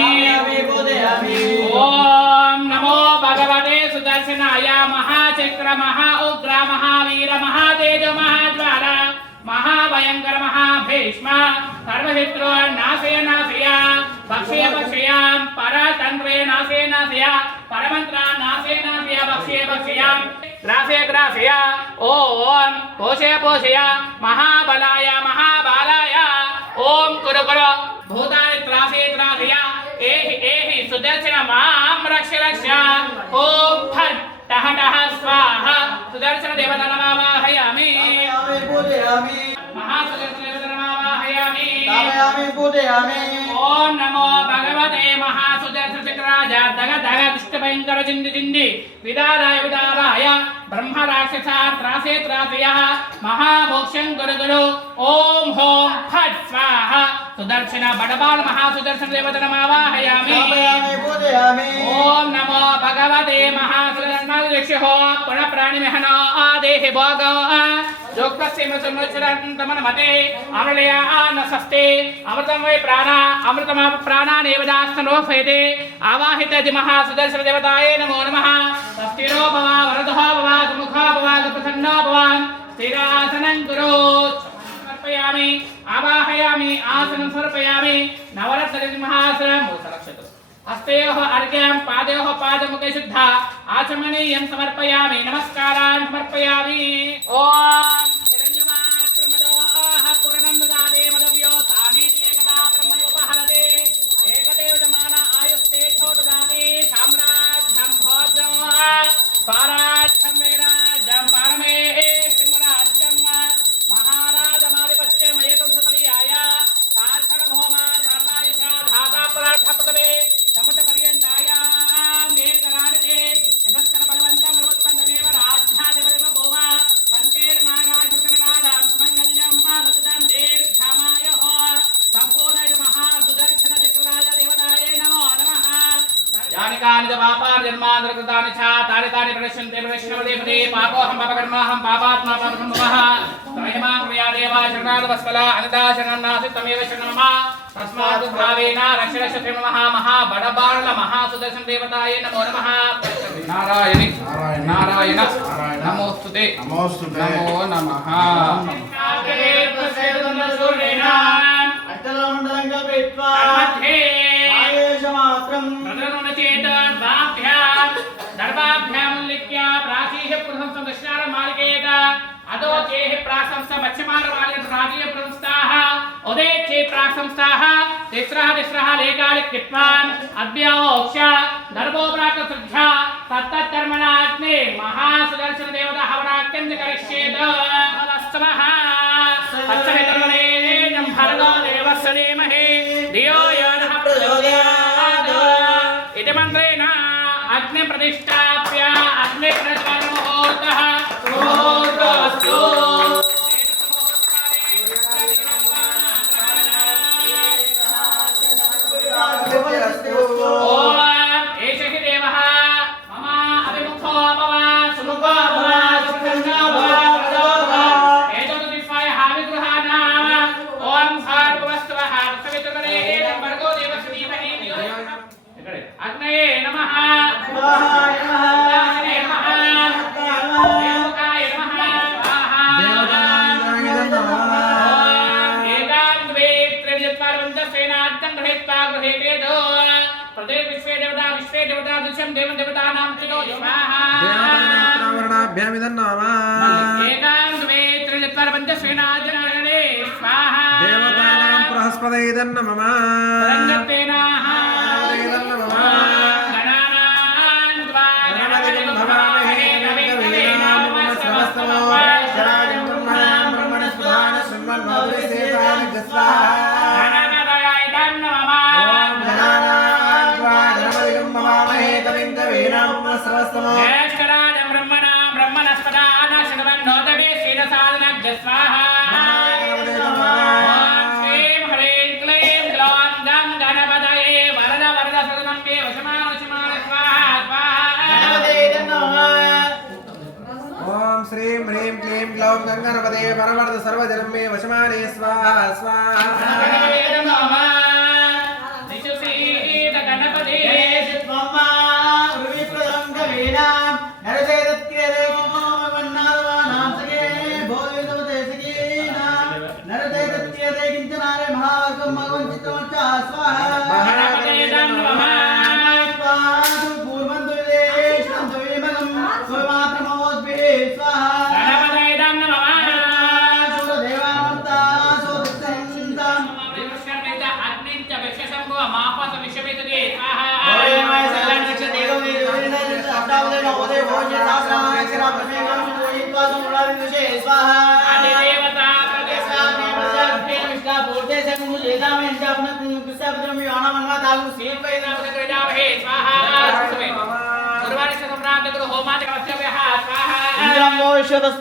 ओम नमो भगवते सुदर्शनाय महाचक्र महा उग्र महावीर महातेज महाज्वाल महाभयंकर महाभीष्म सर्वशत्रु नाशय नाशय भक्षय भक्षयां परतन्त्रे नाशय नाशय परमंत्र नाशय नाशय भक्षय भक्षयां ग्रासय ग्रासय ओम पोषय पोषय महाबलाय महाबालाय ओम कुरु कुरु भूतानि त्रासय त्रासय एहि एहि सुदर्शन मां रक्ष रक्ष. ओम फट् टः टः स्वाहा. सुदर्शन देवता नमावाहयामि. महासुदर्शन देवता नमावाहयामि. ओम नमो भगवते महासुदर्शन चक्राय दग दग दिष्ट भयंकर चिंदि चिंदि विदाराय विदाराय ब्रह्म राक्षसा त्रासे त्रासय महामोक्षं गुरु गुरु. ओम होम फट् स्वाहा. सुदर्शन बडबाल महासुदर्शन देवता नमावाहयामि. ओम नमो भगवते महासुदर्शन हो पुनः प्राणी मेहन आदेह भोग जोक्तस्य मते अमृतया न सस्ते अमृतं वै प्राण अमृतम प्राणानेव दास्तनोफयते. आवाहित महासुदर्शन देवताय नमो नमः. स्थिरो भव वरदो भव सुमुखो भव सुप्रसन्नो भव स्थिरासनं कुरु. समर्पयामि आवाहयामि आसनं समर्पयामि. नवरत्न महासनं मूर्धनक्षत्रम् हस्तयोः अर्घ्यं पादयोः पादमुखे शुद्धा आचमनीयं समर्पयामि. नमस्कारान् समर्पयामि. ओम हिरण्यमात्रमदोः पूर्णं ददाते मदव्यो सामीति एकदा ब्रह्मणोपहरते एकदेव जमान आयुस्तेजो ददाति साम्राज्यं भोजं स्वराज्यं वैराज्यं पारमेष्ठिमराज्यं महाराजमाधिपत्यं एकं सतलियाय साक्षरभौम सर्वायुष धाता परार्थपदे समतपर्यन्तायां एकराणिते यतस्कर बलवन्तं बलवत्पन्दमेव राज्याधिपतिम भूम पञ्चेर्नागाशुकरनादां सुमङ्गल्यं माददां दीर्घामायुः सम्पूर्ण महासुदर्शन चक्राय देवताय नमो नमः. यानि कानि च पापानि जन्मान्तरकृतानि च तानि तानि प्रणश्यन्ते प्रणश्यन्ते पापोऽहं पापकर्माहं पापात्मा पापसम्भवः. त्रयमां क्रिया देवा शरणागतवत्सला अनिता शरणं नास्ति तमेव शरणं मम. तस्मात् भावेन रक्ष रक्ष नमः. महाबडबाल महासुदर्शन देवताय नमो नमः. नारायणि नारायण नमोस्तुते नमोस्तुते. नमो नमः. दर्भाभ्याम लिख्या प्राचीह प्रथम दक्षिणार मार्गेत अदो चेह प्रासंस्थ पश्चिमार मार्गेत राजीय प्रथमस्ताः उदे चे प्रासंस्थाः तिस्रः लेकालिक कित्वान् अद्योक्ष दर्भो प्राकसृज्या तत्तर्मणाग्ने महासुदर्शन देवता हवनाक्यं च करिष्येत. नमस्तमः तत्सवितर्मणे जं भर्गो देवस्य धीमहि धियो यो नः प्रचोदयात्. इति मन्त्रेण अग्नि प्रतिष्ठाप्य अग्नि प्रज्वलन मुहूर्तः मुहूर्तोऽस्तु. ओम एष हि देवः मम अभिमुखो भव सुमुखो भव सुप्रसन्नो भव प्रदो भव एतद्दिष्वाय हाविगृहाणाम्. ओम सर्ववस्तवः सवितुर्वरे एनं भर्गो देवस्य धीमहि धियो यो नः अग्नये नमः. स्वाहाय नमः. देवकाय नमः. एकां द्वे त्रीणि चत्वारि पञ्च सेनाद्यं गृहीत्वा गृहीतेत. प्रदेव विश्वे देवता दृश्यं देवं देवतानां त्रितो स्वाहा. एकां द्वे त्रीणि चत्वारि पञ्च सेनाद्यं स्वाहा. देवतानां बृहस्पतिर्नमः. रङ्गतेनाः गणानां द्वा गणपतिं भवामहे स्वाहा ओम श्रीं ह्रीं क्लीं ग्लौं गं गणपतये वरद वरद सदनं मे वशमान वशमान स्वाहा स्वाहा ओम श्रीं ह्रीं क्लीं ग्लौं गंगणपते परवर्त सर्वजनं मे वशमाने स्वाहा स्वाहा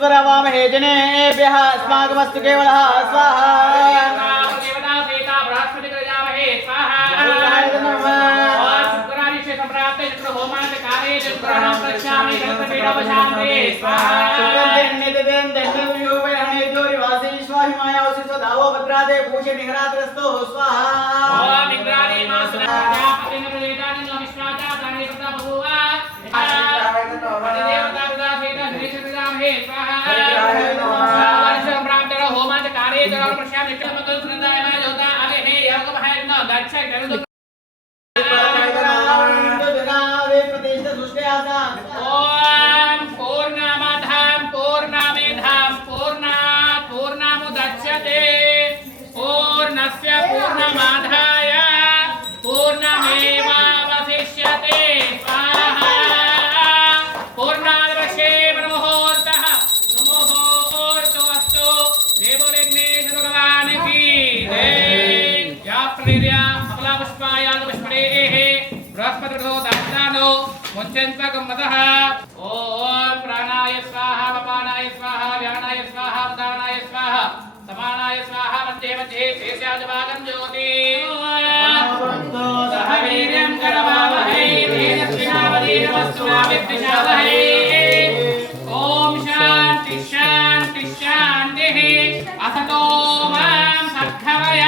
स्वरवामहे जनेभ्यः अस्माकमस्तु केवलः स्वाहा ओम प्राणाय स्वाहा वपानाय स्वाहा व्यानाय स्वाहा उदानाय स्वाहा समानाय स्वाहा मध्ये मध्ये शेषाजवागं ज्योति सह वीर्यं करवावहै तेजस्विनावधीतमस्तु विद्विषावहै ओम शांति शांति शांतिः असतो मां सद्गमय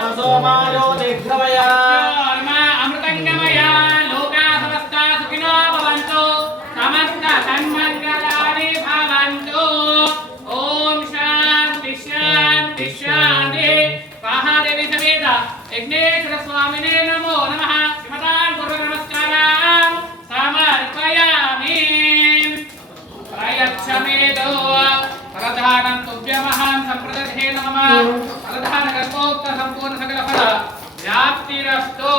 असो मा ज्योतिर्गमय अमृतंगमय तन्मंगलानि भवन्तु ओम शांति शांति शांति स्वाहादेवी समेत यज्ञेश्वर स्वामिने नमो नमः श्रीमतान् पूर्व नमस्कारान् समर्पयामि प्रयच्छमेतो प्रधानं तुभ्यमहं सम्प्रदधे नमः प्रधानकल्पोक्त सम्पूर्ण सकल फल व्याप्तिरस्तु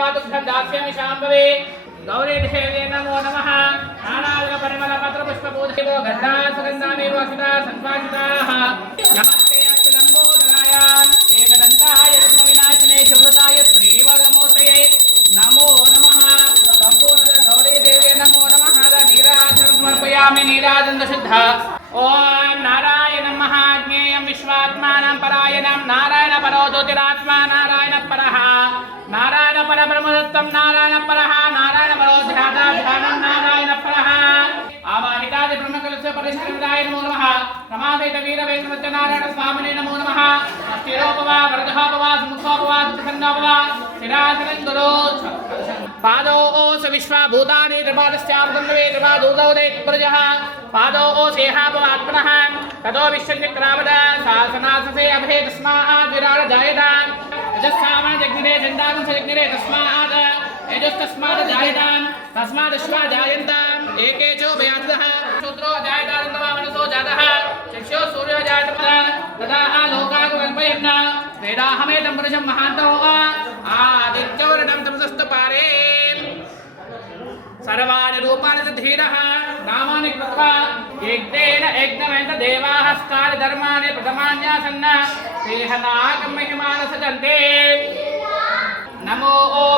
वातुभ्यं दास्यामि शाम्भवे गौरी देवे नमो नमः नानाविध परिमल पत्र पुष्प पूजितो गन्धा सुगन्धामेव वसिता संवासिताः नमस्ते अस्तु लम्बोदराय एकदन्ताय विघ्नविनाशिने शुभृताय श्रीवरदमूर्तये नमो नमः सम्पूर्ण गौरी देवे नमो नमः नीराजनं समर्पयामि नीराजनं शुद्ध ओम नारायणं महाज्ञेयं विश्वात्मानं परायणं नारायण परो ज्योतिरात्मा नारायण परः नारायण परब्रह्मदत्तं नारायण परः नारायण परो ध्यानं नारायण परः आवाहितादि ब्रह्मकलस्य परिष्कृताय नमो नमः रमासहित वीर वेंकटनाथ नारायण स्वामिने नमो नमः स्थिरोपवा वरदोपवा सुमुखोपवा सुखन्नोपवा शिरासनं गुरो पादो ओस विश्वभूतानि त्रिपादस्यार्धन्वे त्रिपादूतौ प्रजः पादो ओसेहापवात्मनः ततो विश्वन्यक्रामद शासनाससे अभे तस्मात् विराड जायताम् यजस्सामन् जग्निरे जन्दानं सजग्निरे तस्मात् यजस्तस्मात् जायताम् तस्मात् अश्वा जायन्ताम् एके चो भयान्तः शूद्रो जायतारन्तवा मनसो जातः चक्षो सूर्यो जायतः तदा लोकागुकल्पयन् वेदाहमेतं पुरुषं महान्तौ आदित्यौरणं तमसस्तु पारे सर्वाणि रूपाणि धीरः नामानि कृत्वा यज्ञेन यज्ञमेत देवाः स्कारि धर्माणि प्रथमान्यासन्न देहनागम्यमानसजन्ते नमो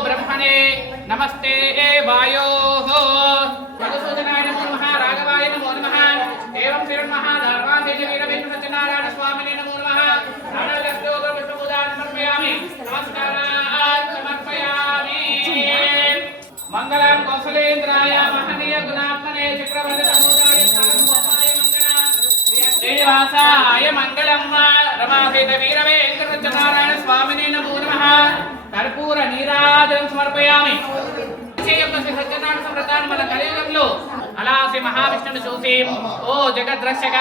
ब्रह्मणे नमस्ते वायोः मधुसूदनाय नमो नमः राघवाय नमो नमः एवं श्रीमन्महाधर्माधीशवीरवेंकटसत्यनारायण स्वामिने नमो नमः नानाविधस्तोत्रपुष्पपूजान् समर्पयामि नमस्कारान् समर्पयामि मंगलम कौशलेन्द्राय महनीय गुणात्मने चक्रवर्ती समुदाय सारंगोपाय मंगलम देवासाय मंगलम रमासहित वीर वेंकटनारायण स्वामिने नमो नमः कर्पूर नीराजनं समर्पयामि సత్యనారాయణ సంప్రదాయం మన కలియుగంలో అలాసి మహావిష్ణుని చూసి ఓ జగద్రక్షక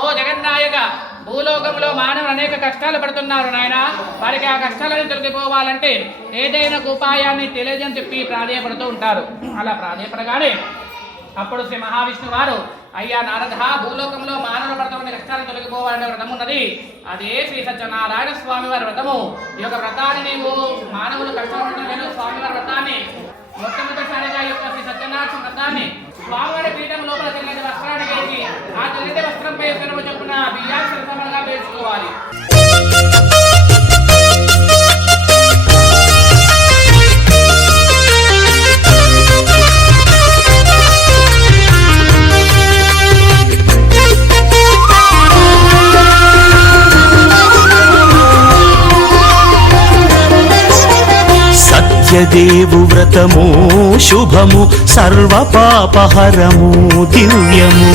ఓ జగన్నాయక భూలోకంలో మానవులు అనేక కష్టాలు పడుతున్నారు నాయన వారికి ఆ కష్టాలను తొలగిపోవాలంటే ఏదైనా ఉపాయాన్ని తెలియజని చెప్పి ప్రాధేయపడుతూ ఉంటారు అలా ప్రాధేయపడగానే అప్పుడు శ్రీ మహావిష్ణు వారు అయ్యా నారద భూలోకంలో మానవులు పడుతున్న కష్టాలను తొలగిపోవాలనే వ్రతం ఉన్నది అదే శ్రీ సత్యనారాయణ స్వామి వారి వ్రతము ఈ యొక్క వ్రతాన్ని నీవు మానవులు కష్టపడుతున్న స్వామివారి వ్రతాన్ని మొట్టమొదటిసారిగా యొక్క శ్రీ సత్యనారాయణ వ్రతాన్ని స్వామివారి పీఠం లోపల తెల్లటి వస్త్రాన్ని వేసి ఆ తెల్లటి వస్త్రంపై పెరుగు చొప్పున బియ్యాన్ని సరసమలుగా వేసుకోవాలి. సత్యదేవు వ్రతము శుభము సర్వ పాపహరము దివ్యము.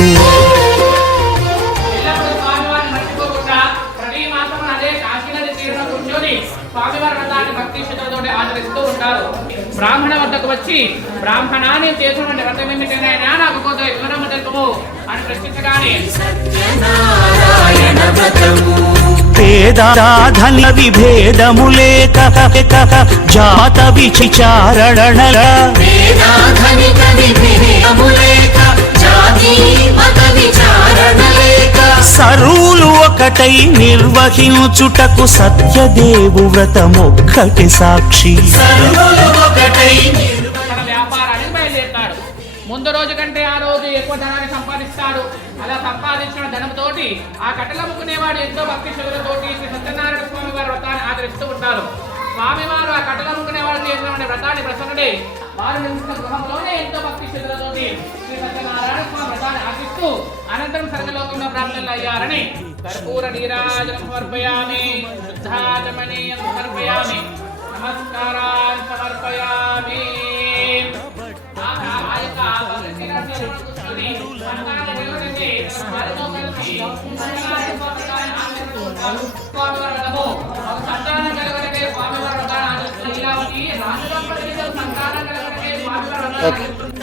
బ్రాహ్మణ వద్దకు వచ్చి బ్రాహ్మణాన్ని చేసినటువంటి వ్రతం ఏమిటైనా నాకు కొంత వివరము తెలుపు అని ప్రశ్నించగానే పేదాధన విభేదము లేక జాత విచారణల సరువులు ఒకటై నిర్వహించుటకు సత్యదేవు వ్రతమొక్కటి సాక్షి. తన వ్యాపారానికి బయలుదేరుతాడు. ముందు రోజు కంటే ఆ రోజు ఎక్కువ ధనాన్ని సంపాదిస్తాడు. అలా సంపాదించిన ధనంతోటి ఆ కట్టెలు అమ్ముకునేవాడు ఎంతో భక్తి శ్రద్ధలతోటి శ్రీ సత్యనారాయణ స్వామి వారి వ్రతాన్ని ఆచరిస్తూ ఉంటారు. స్వామివారు ఆ కట్టెలు అమ్ముకునేవాడు చేసినటువంటి వ్రతాన్ని ప్రసన్నుడే వారు నిలిచిన గృహంలోనే ఎంతో భక్తి శ్రద్ధలతోటి శ్రీ సత్యనారాయణ స్వామి వ్రతాన్ని ఆశిస్తూ అనంతరం సర్గలోకంలో బ్రాహ్మణులు అయ్యారని కర్పూర నీరాజనం సమర్పయామి శుద్ధాచమనీయం సమర్పయామి నమస్కారాన్ సమర్పయామి.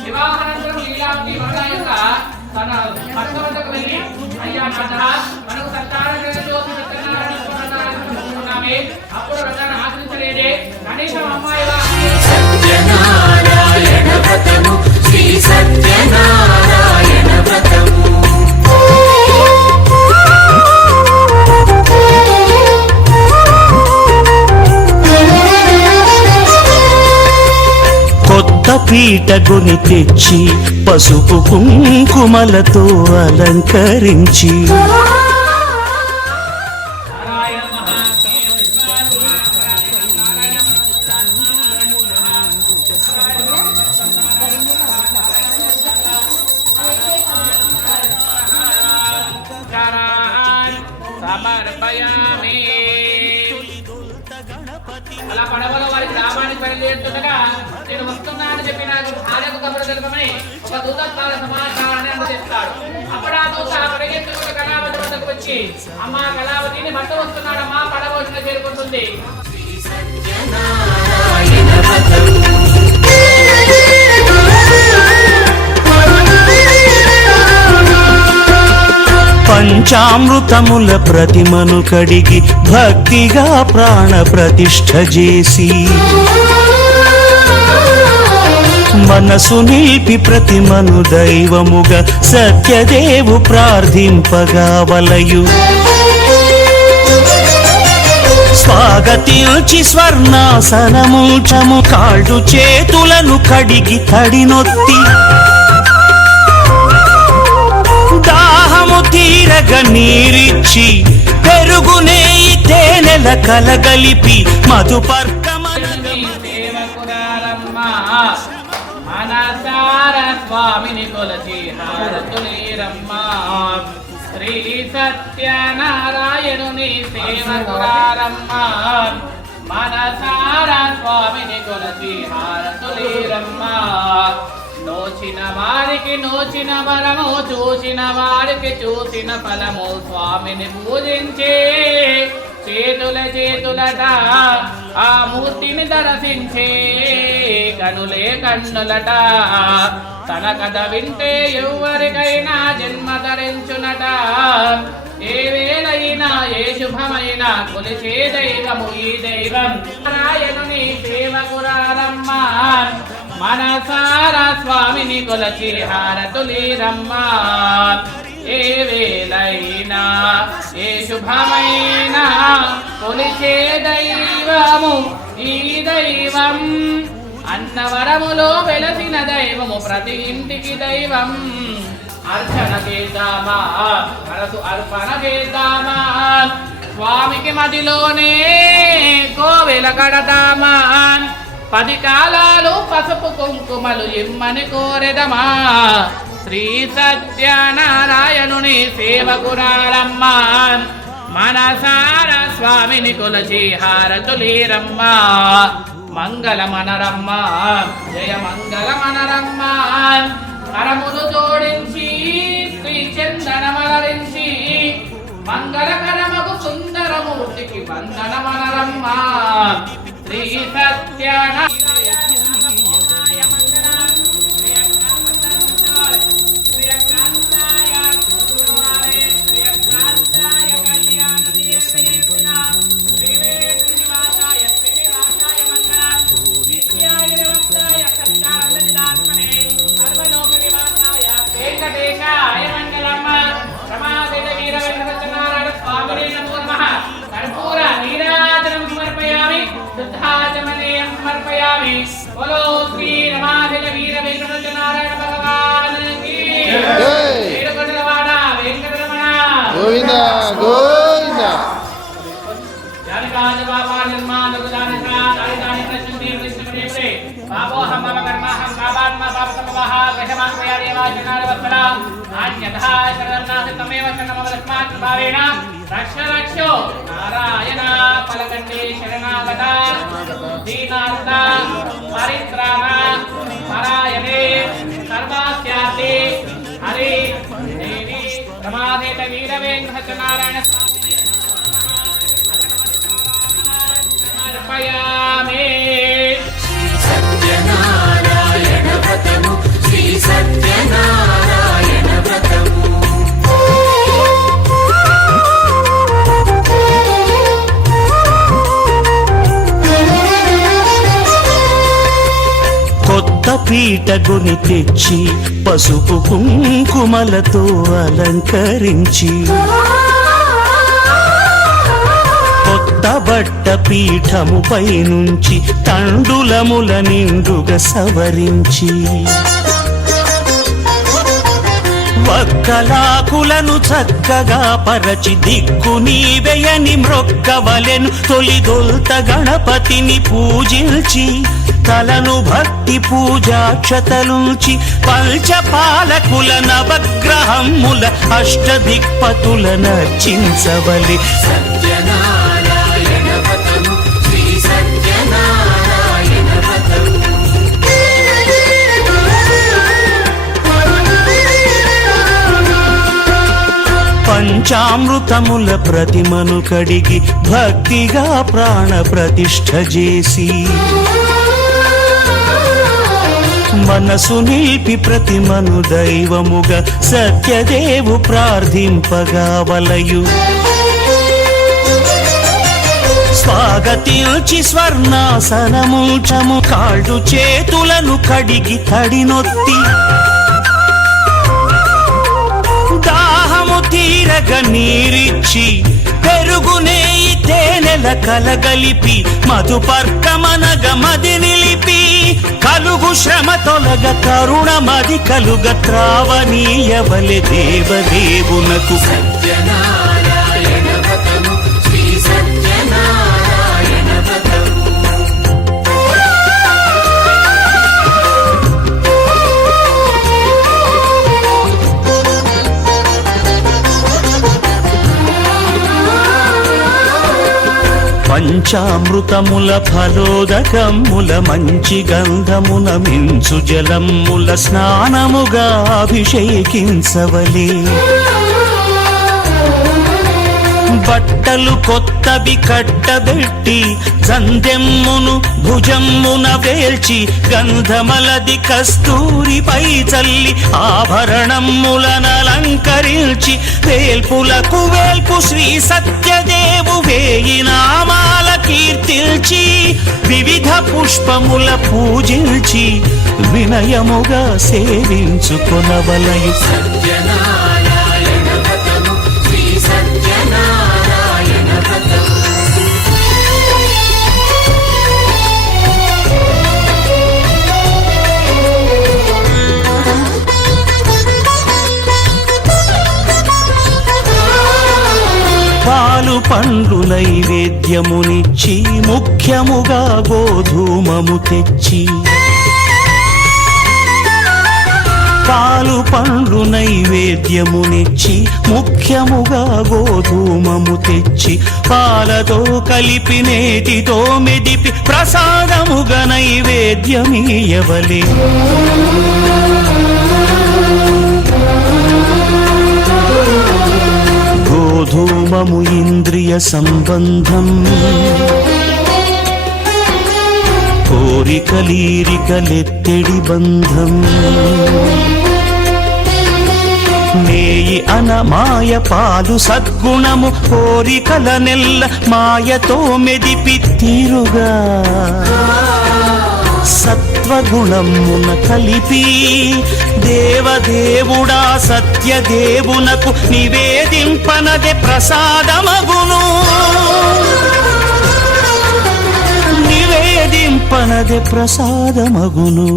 వివాహానంతరం లీలావతి మహారాజుగా తన భర్త వద్దకు వెళ్ళి అయ్యా మనకు సంతానం అప్పుడు వ్రతాన్ని ఆచరించలేదే కనీసం అమ్మాయి సత్యనారాయణ వ్రతము శ్రీ సత్యనారాయణ వ్రతము. పీటగొని తెచ్చి పసుపు కుంకుమలతో అలంకరించి సమర్పయామి. అలా పడవలో వారి గ్రామానికి బయలుదేరుతుండగా నేను వస్తున్నానని చెప్పి నాకు భార్యకు కబురు తెలుపమని ఒక దూత చాలా సమాచారాన్ని అందజేస్తాడు. అప్పుడు ఆ దూత పరిగెత్తుకుని కళావతి వద్దకు వచ్చి, అమ్మా కళావతిని భర్త వస్తున్నాడమ్మా, పడవ వచ్చిన చేరుకుంటుంది. పంచామృతముల ప్రతిమను కడిగి భక్తిగా ప్రాణ ప్రతిష్ఠ చేసి మనసు నిలిపి ప్రతిమను దైవముగా సత్యదేవు ప్రార్థింపగా వలయు. స్వాగతించి స్వర్ణాసనముంచము కాళ్ళు చేతులను కడిగి తడినొత్తి దాహము తీరగ నీరిచ్చి పెరుగు నెయ్యి తేనెల కలగలిపి మనసార స్వామిని కొలచి హారతులేరమ్మా. శ్రీ సత్యనారాయణుని సేవకురారమ్మా. మనసార స్వామిని కొలచి హారతులేరమ్మా. నోచిన వారికి నోచిన వరము, చూసిన వారికి చూసిన ఫలము, స్వామిని పూజించే చేతుల చేతులట ఆ మూర్తిని దర్శించే కనులే కన్నులట. తన కథ వింటే ఎవరికైనా జన్మ ధరించునట. ఏ వేళైనా ఏ శుభమైనా కొలిచే దైవము ఈ దైవం. నారాయణుని సేవకురారమ్మా. మనసారా స్వామిని కొలచి హారతులేరమ్మా. ఏ వేళైనా ఏ శుభమైనా కొలిచే దైవము ఈ దైవం. అన్నవరములో వెలసిన దైవము, ప్రతి ఇంటికి దైవం. అర్చన చేద్దామా, మనసు అర్పణ చేద్దామా, స్వామికి మదిలోనే కోవెల కడదామా. 10 కాలాలు పసుపు కుంకుమలు ఇమ్మని కోరెదమా. శ్రీ సత్యనారాయణుని సేవకురారమ్మా. మనసార స్వామిని కొలచి హారతులేరమ్మా. మంగళమనరమ్మా, జయ మంగళమనరమ్మా. కరములు జోడించి శ్రీ చందనమలరించి మంగళకరమగు సుందరమూర్తికి వందనమనరమ్మా. శ్రీ సత్యనారాయణ సమర్పయామి. బోలో శ్రీ రమాదేవి వీర వెంకట నారాయణ భగవాన్ కి జై. ఏడుకొండలవాడ వెంకటరమణ గోవింద గోవింద. జానకాజ బాబా నిర్మాణ గుదానికా రాజధాని ప్రశంసి విష్ణుదేవే బాబో హం మమ కర్మహం బాబాత్మ పాపతమః గజమాన్ ప్రయాదేవా జనారవత్సల ఆజ్ఞతః శరణాగత తమేవ శరణమవస్మాత్ భావేన రక్ష రక్షో నారాయణ పలకండి శరణాగత దీనార్త పరిత్రాణ పరాయణే సర్వాస్యాతి హరి దేవి రమాదేవ వీర వెంకట నారాయణ సమర్పయామి. సత్యనారాయణ వ్రతము శ్రీ సత్యనారాయణ వ్రతము. కొత్త పీటగొని తెచ్చి పసుపు కుంకుమలతో అలంకరించి కొత్త కొత్త బట్ట పీఠముపై నుంచి తండులముల నిండుగా సవరించి వక్కలాకులను చక్కగా పరచి దిక్కు నీవెయని మ్రొక్కవలెను తొలిదొల్త గణపతిని పూజించి తలను భక్తి పూజాక్షతలుంచి పంచపాలకుల నవగ్రహముల అష్టదిక్పతుల నర్చించవలి సత్యనారాయణ వ్రతము శ్రీ సత్యనారాయణ వ్రతము పంచామృతముల ప్రతిమను కడిగి భక్తిగా ప్రాణ ప్రతిష్ఠ చేసి మనసు నిలిపి ప్రతిమను దైవముగా సత్యదేవు ప్రార్థింపగా వలయు స్వాగతించి స్వర్ణాసనముంచము కాళ్ళు చేతులను కడిగి తడినొత్తి దాహము తీరగ నీరిచ్చి పెరుగు నెయ్యి తేనెల కలగలిపి మధుపర్కమనగ మది నిలిపి కలుగు శ్రమ తొలగ కరుణ మది కలుగ త్రావనీయవలె దేవదేవునకు సత్యనారాయణ వ్రతము శ్రీ సత్యనారాయణ వ్రతము పంచామృతముల ఫలోదకముల మంచి గంధమున మించు జలముల స్నానముగా అభిషేకించవలే బట్టలు కొత్తవి కట్టబెట్టి జందెమ్మును భుజమ్మున వేల్చి గంధమలది కస్తూరిపై చల్లి ఆభరణములనలంకరించి వేల్పులకు వేల్పు శ్రీ సత్యదేవు వేయి నామాల కీర్తిల్చి వివిధ పుష్పముల పూజించి వినయముగా సేవించుకొనవలయు సత్యనారాయణ వ్రతము శ్రీ సత్యనారాయణ వ్రతము పాలు పండ్లు నైవేద్యమునిచ్చి ముఖ్యముగా గోధూమము తెచ్చి పాలు పండ్లు నైవేద్యమునిచ్చి ముఖ్యముగా గోధూమము తెచ్చి పాలతో కలిపి నేతితో మెదిపి ప్రసాదముగా నైవేద్యమీయవలే గోధూమము ఇంద్రియ సంబంధం కోరికలీరికలెత్తెడి బంధం నేయి అనమాయ పాలు సద్గుణము కోరికల నెల్ల మాయతో మెదిపి తీరుగా సత్వగుణమున కలిపి దేవదేవుడా సత్యదేవునకు నివేదింపనదే ప్రసాదమగును నివేదింపనదే ప్రసాదమగును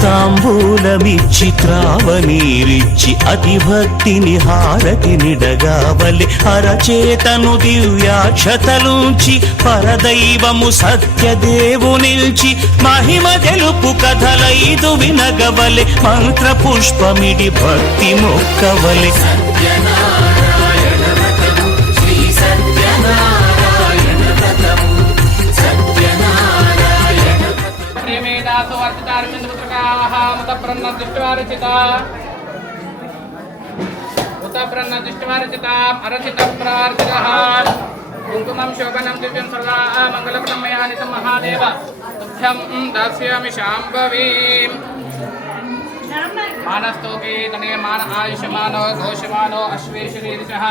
తాంబూలమిచ్చి త్రావనీరిచ్చి అతిభక్తిని హారతినిడగావలి అరచేతను దివ్యాక్షతలుంచి పరదైవము సత్యదేవునిల్చి మహిమ తెలుపు కథలైదు వినగవలె మంత్ర పుష్పమిడి భక్తి మొక్కవలె సత్యనారాయణ వ్రతము శ్రీ సత్యనారాయణ వ్రతము సత్యనారాయణ ప్రేమేదాసు వర్తితార్చంద్రపుత్రకాః ముతప్రన్నదృష్ట్వారచిత అరచిత ప్రార్థితః కుంకుమం శోభనం దివ్యం సర్వా మంగళప్రదం మయా నితం మహాదేవ తుభ్యం దాస్యామి శాంభవీం మానస్తోకే తనే మాన ఆయుష్మానో ఘోషమానో అశ్వేశ్వరీదిశః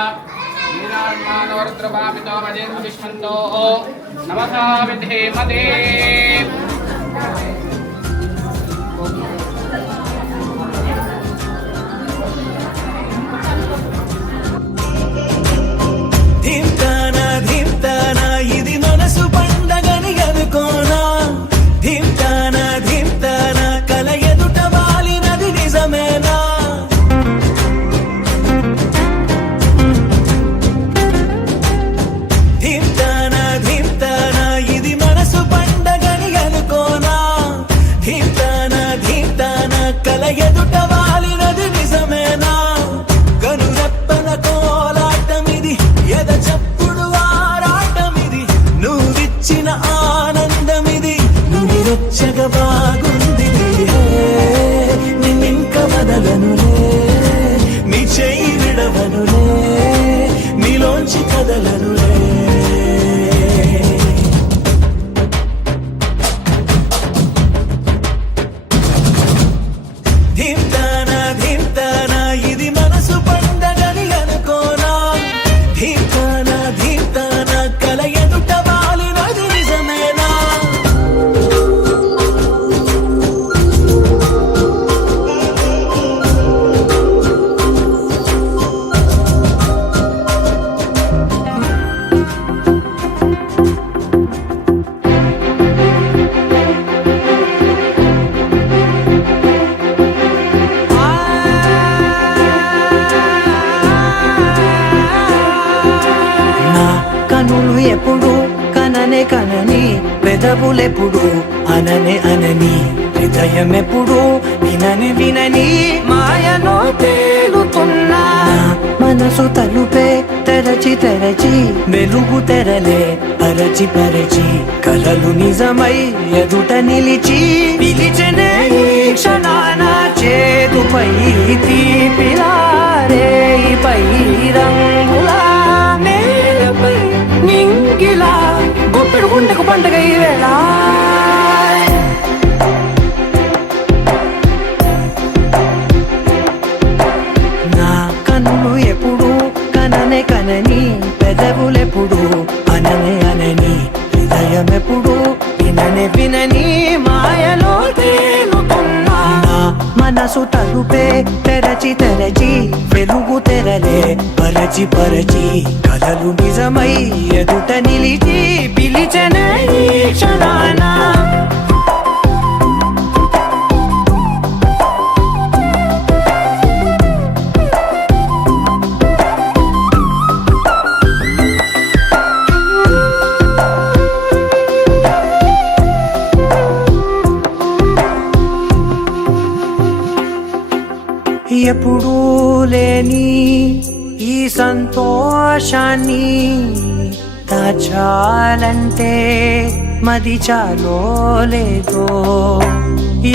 వీరాణ్మానో రుద్రభాపితో మజేర్భవిష్మంతో నమసా విధేమదే నుంచి కదలనులే. ధీమ్తానా ధీమ్తానా ఇది మనసు పండగని అనుకోనా. ధీమ్తానా ధీమ్తానా కల ఎదుట వాలినది నిజమేనా. నా కనులు ఎప్పుడు కననే కనని, పెదవులెప్పుడు అననే అనని, హృదయం ఎప్పుడు వినని వినని మాయలో తేలుతున్నా. మనసు తలుపే తెరచి తెరచి వెలుగు తెరలే పరచి పరచి కలలు నిజమై ఎదుట నిలిచి పిలిచనే ఈ క్షణాన చేతుపై తీపిలారే పై రంగులా నేలపై నింగిలా గుప్పెడు గుండెకు పండగ ఈ వేళ. నా కన్నులు ఎప్పుడు కననే కనని, పెదవులెప్పుడు అననే అనని, హృదయం ఎప్పుడు విననే వినని మాయలో తేలుతున్నా. నా మనసు తలుపే తెరచి తెరచి వెలుగు తెరలే పరచి పరచి కలలు నిజమై ఎదుట నిలిచి పిలిచనే ఈ క్షణాన. ఎప్పుడూ లేని ఈ సంతోషాన్ని దాచాలంటే మది చాలో లేదో.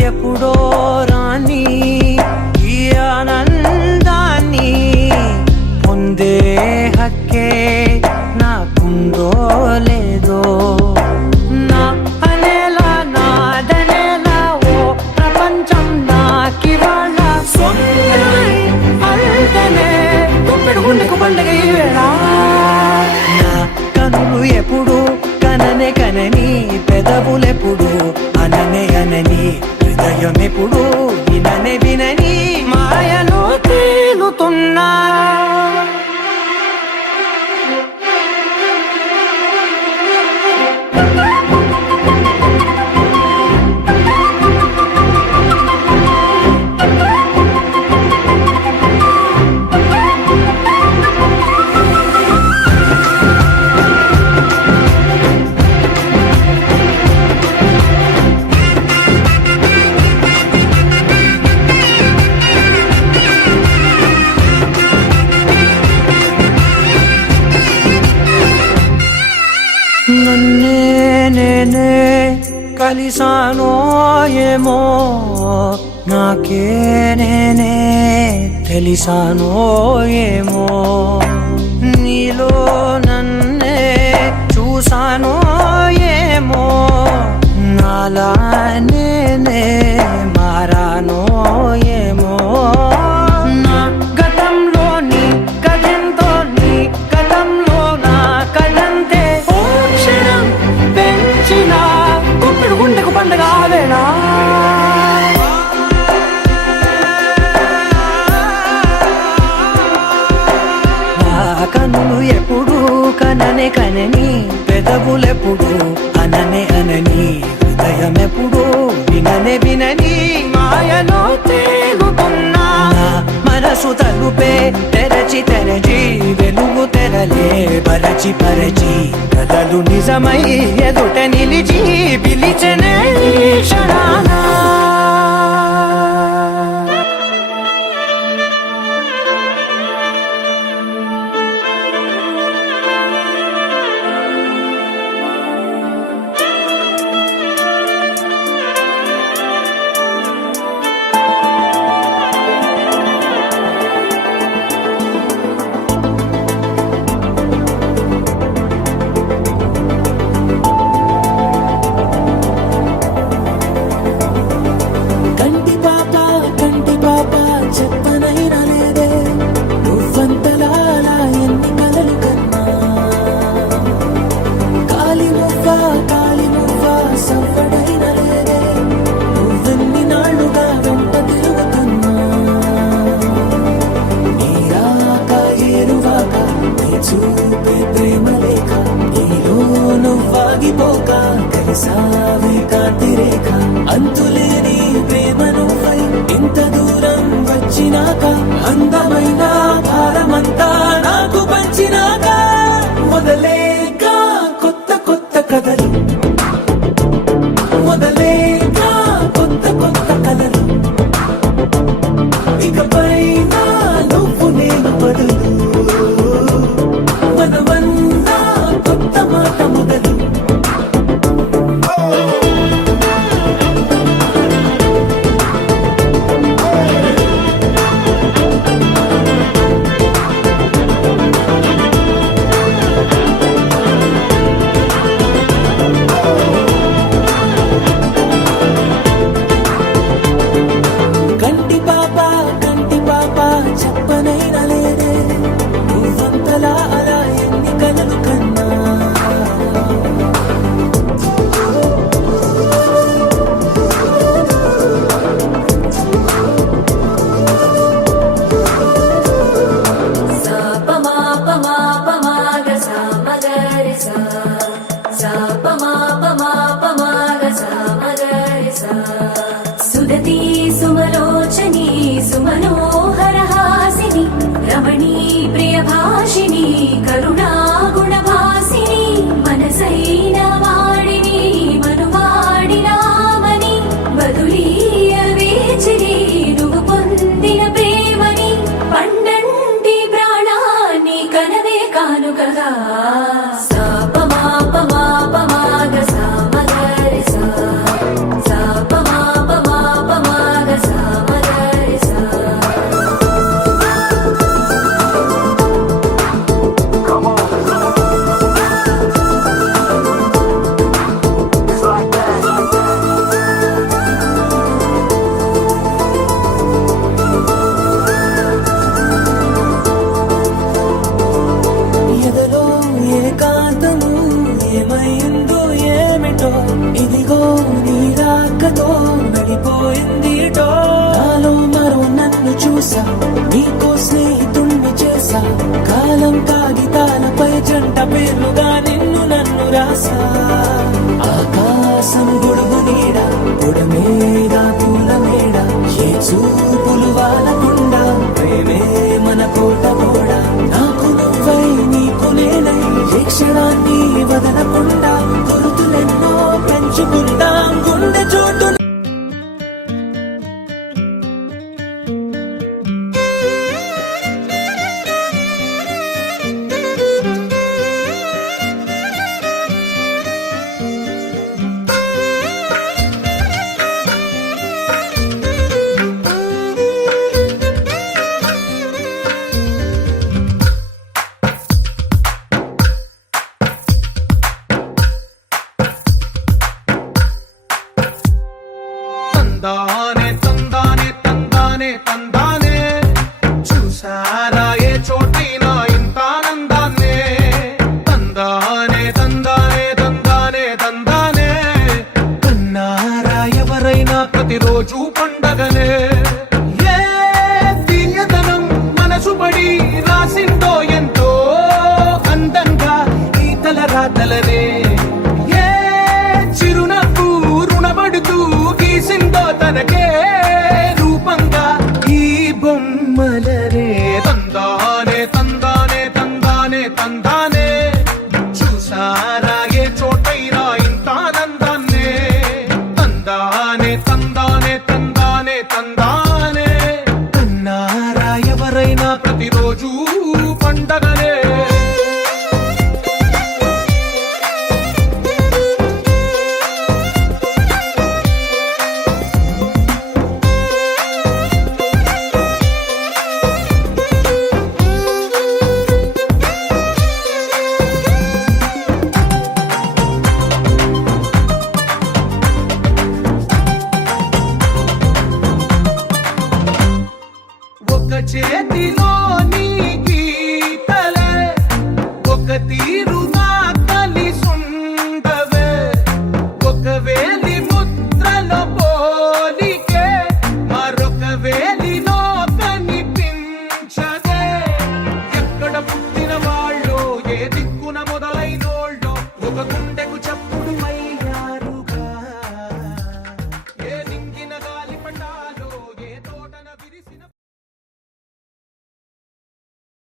ఎప్పుడో రాని ఈ ఆనందాన్ని పొందే హక్కే నాకుందో లేదో. నా అనేలా నాదనేలా ఓ ప్రపంచం నాకివాళ సొంతమై అల్దనే గుప్పెడు గుండెకు పండగ ఈ వేళ. నా కనులు ఎప్పుడు కననే కనని, పెదవులెప్పుడు అననే అనని, హృదయం ఎప్పుడు విననే వినని మాయలో తేలుతున్నా. నన్నే నేనే కలిసానో ఏమో, నాకే నేనే తెలిసానో ఏమో. నీలో నన్నే చూసానో ఏమో, నాలా నేనే మారానో ఏమో. నా గతంలోని కథంతో నీ గతంలో నా కథంతే ఓ క్షణం పెంచిన గుప్పెడు గుండెకు పండగ వేళ. కన్నులు ఎప్పుడు కననే కనని, పెదవులెప్పుడు అననే అనని, హృదయం ఎప్పుడు విననే వినని మాయలో తేలుతున్నా. మనసు తలుపే తెరచి తెరచి వెలుగు తెరలే పరచి పరచి కలలు నిజమై ఎదుట నిలిచి పిలిచనే ఈ క్షణాన. सुदती सुमलोचनी सुमनोहरहासिनी रमणी प्रियभाषिणी करुणा गुणभासिनी मनसैन वाणिनी मनुवाडिनामनि बदुलीय वेचिनी నువ్వు పొందిన ప్రేమని పండంటి ప్రాణాన్ని కనవే కానుకగా సాపమాపమాపమాగ సామగరి సా సాపమాపమాపమాగ సామగరి సా ఎదలో ఏకాంతము ఏమైందో ఏమిటో ఇదిగో నీ రాకతో నడిపోయిందిటో నాలో మరో నన్ను చూసా నీకో స్నేహితుణ్ణి చేసా కాలం కాగితాలపై జంట పేర్లుగా నిన్ను నన్ను రాసా ఆకాశం గొడుగు నీడ పొడమేడ పూల మేడ ఏ చూపులు వాలకుండా ప్రేమే మన కోట గోడ నాకు నువ్వై నీకు నేనై ఏ క్షణాన్ని వదలకుండా గుర్తులెన్నో పెంచుకుందాం గుండె చోటు తందానే తందానే తందానే తందానే చూసారా ఏ చోటైనా ఇంత ఆనందాన్నే తందానే తందానే తందానే తందానే కన్నారా ఎవరైనా ప్రతిరోజు పండగనే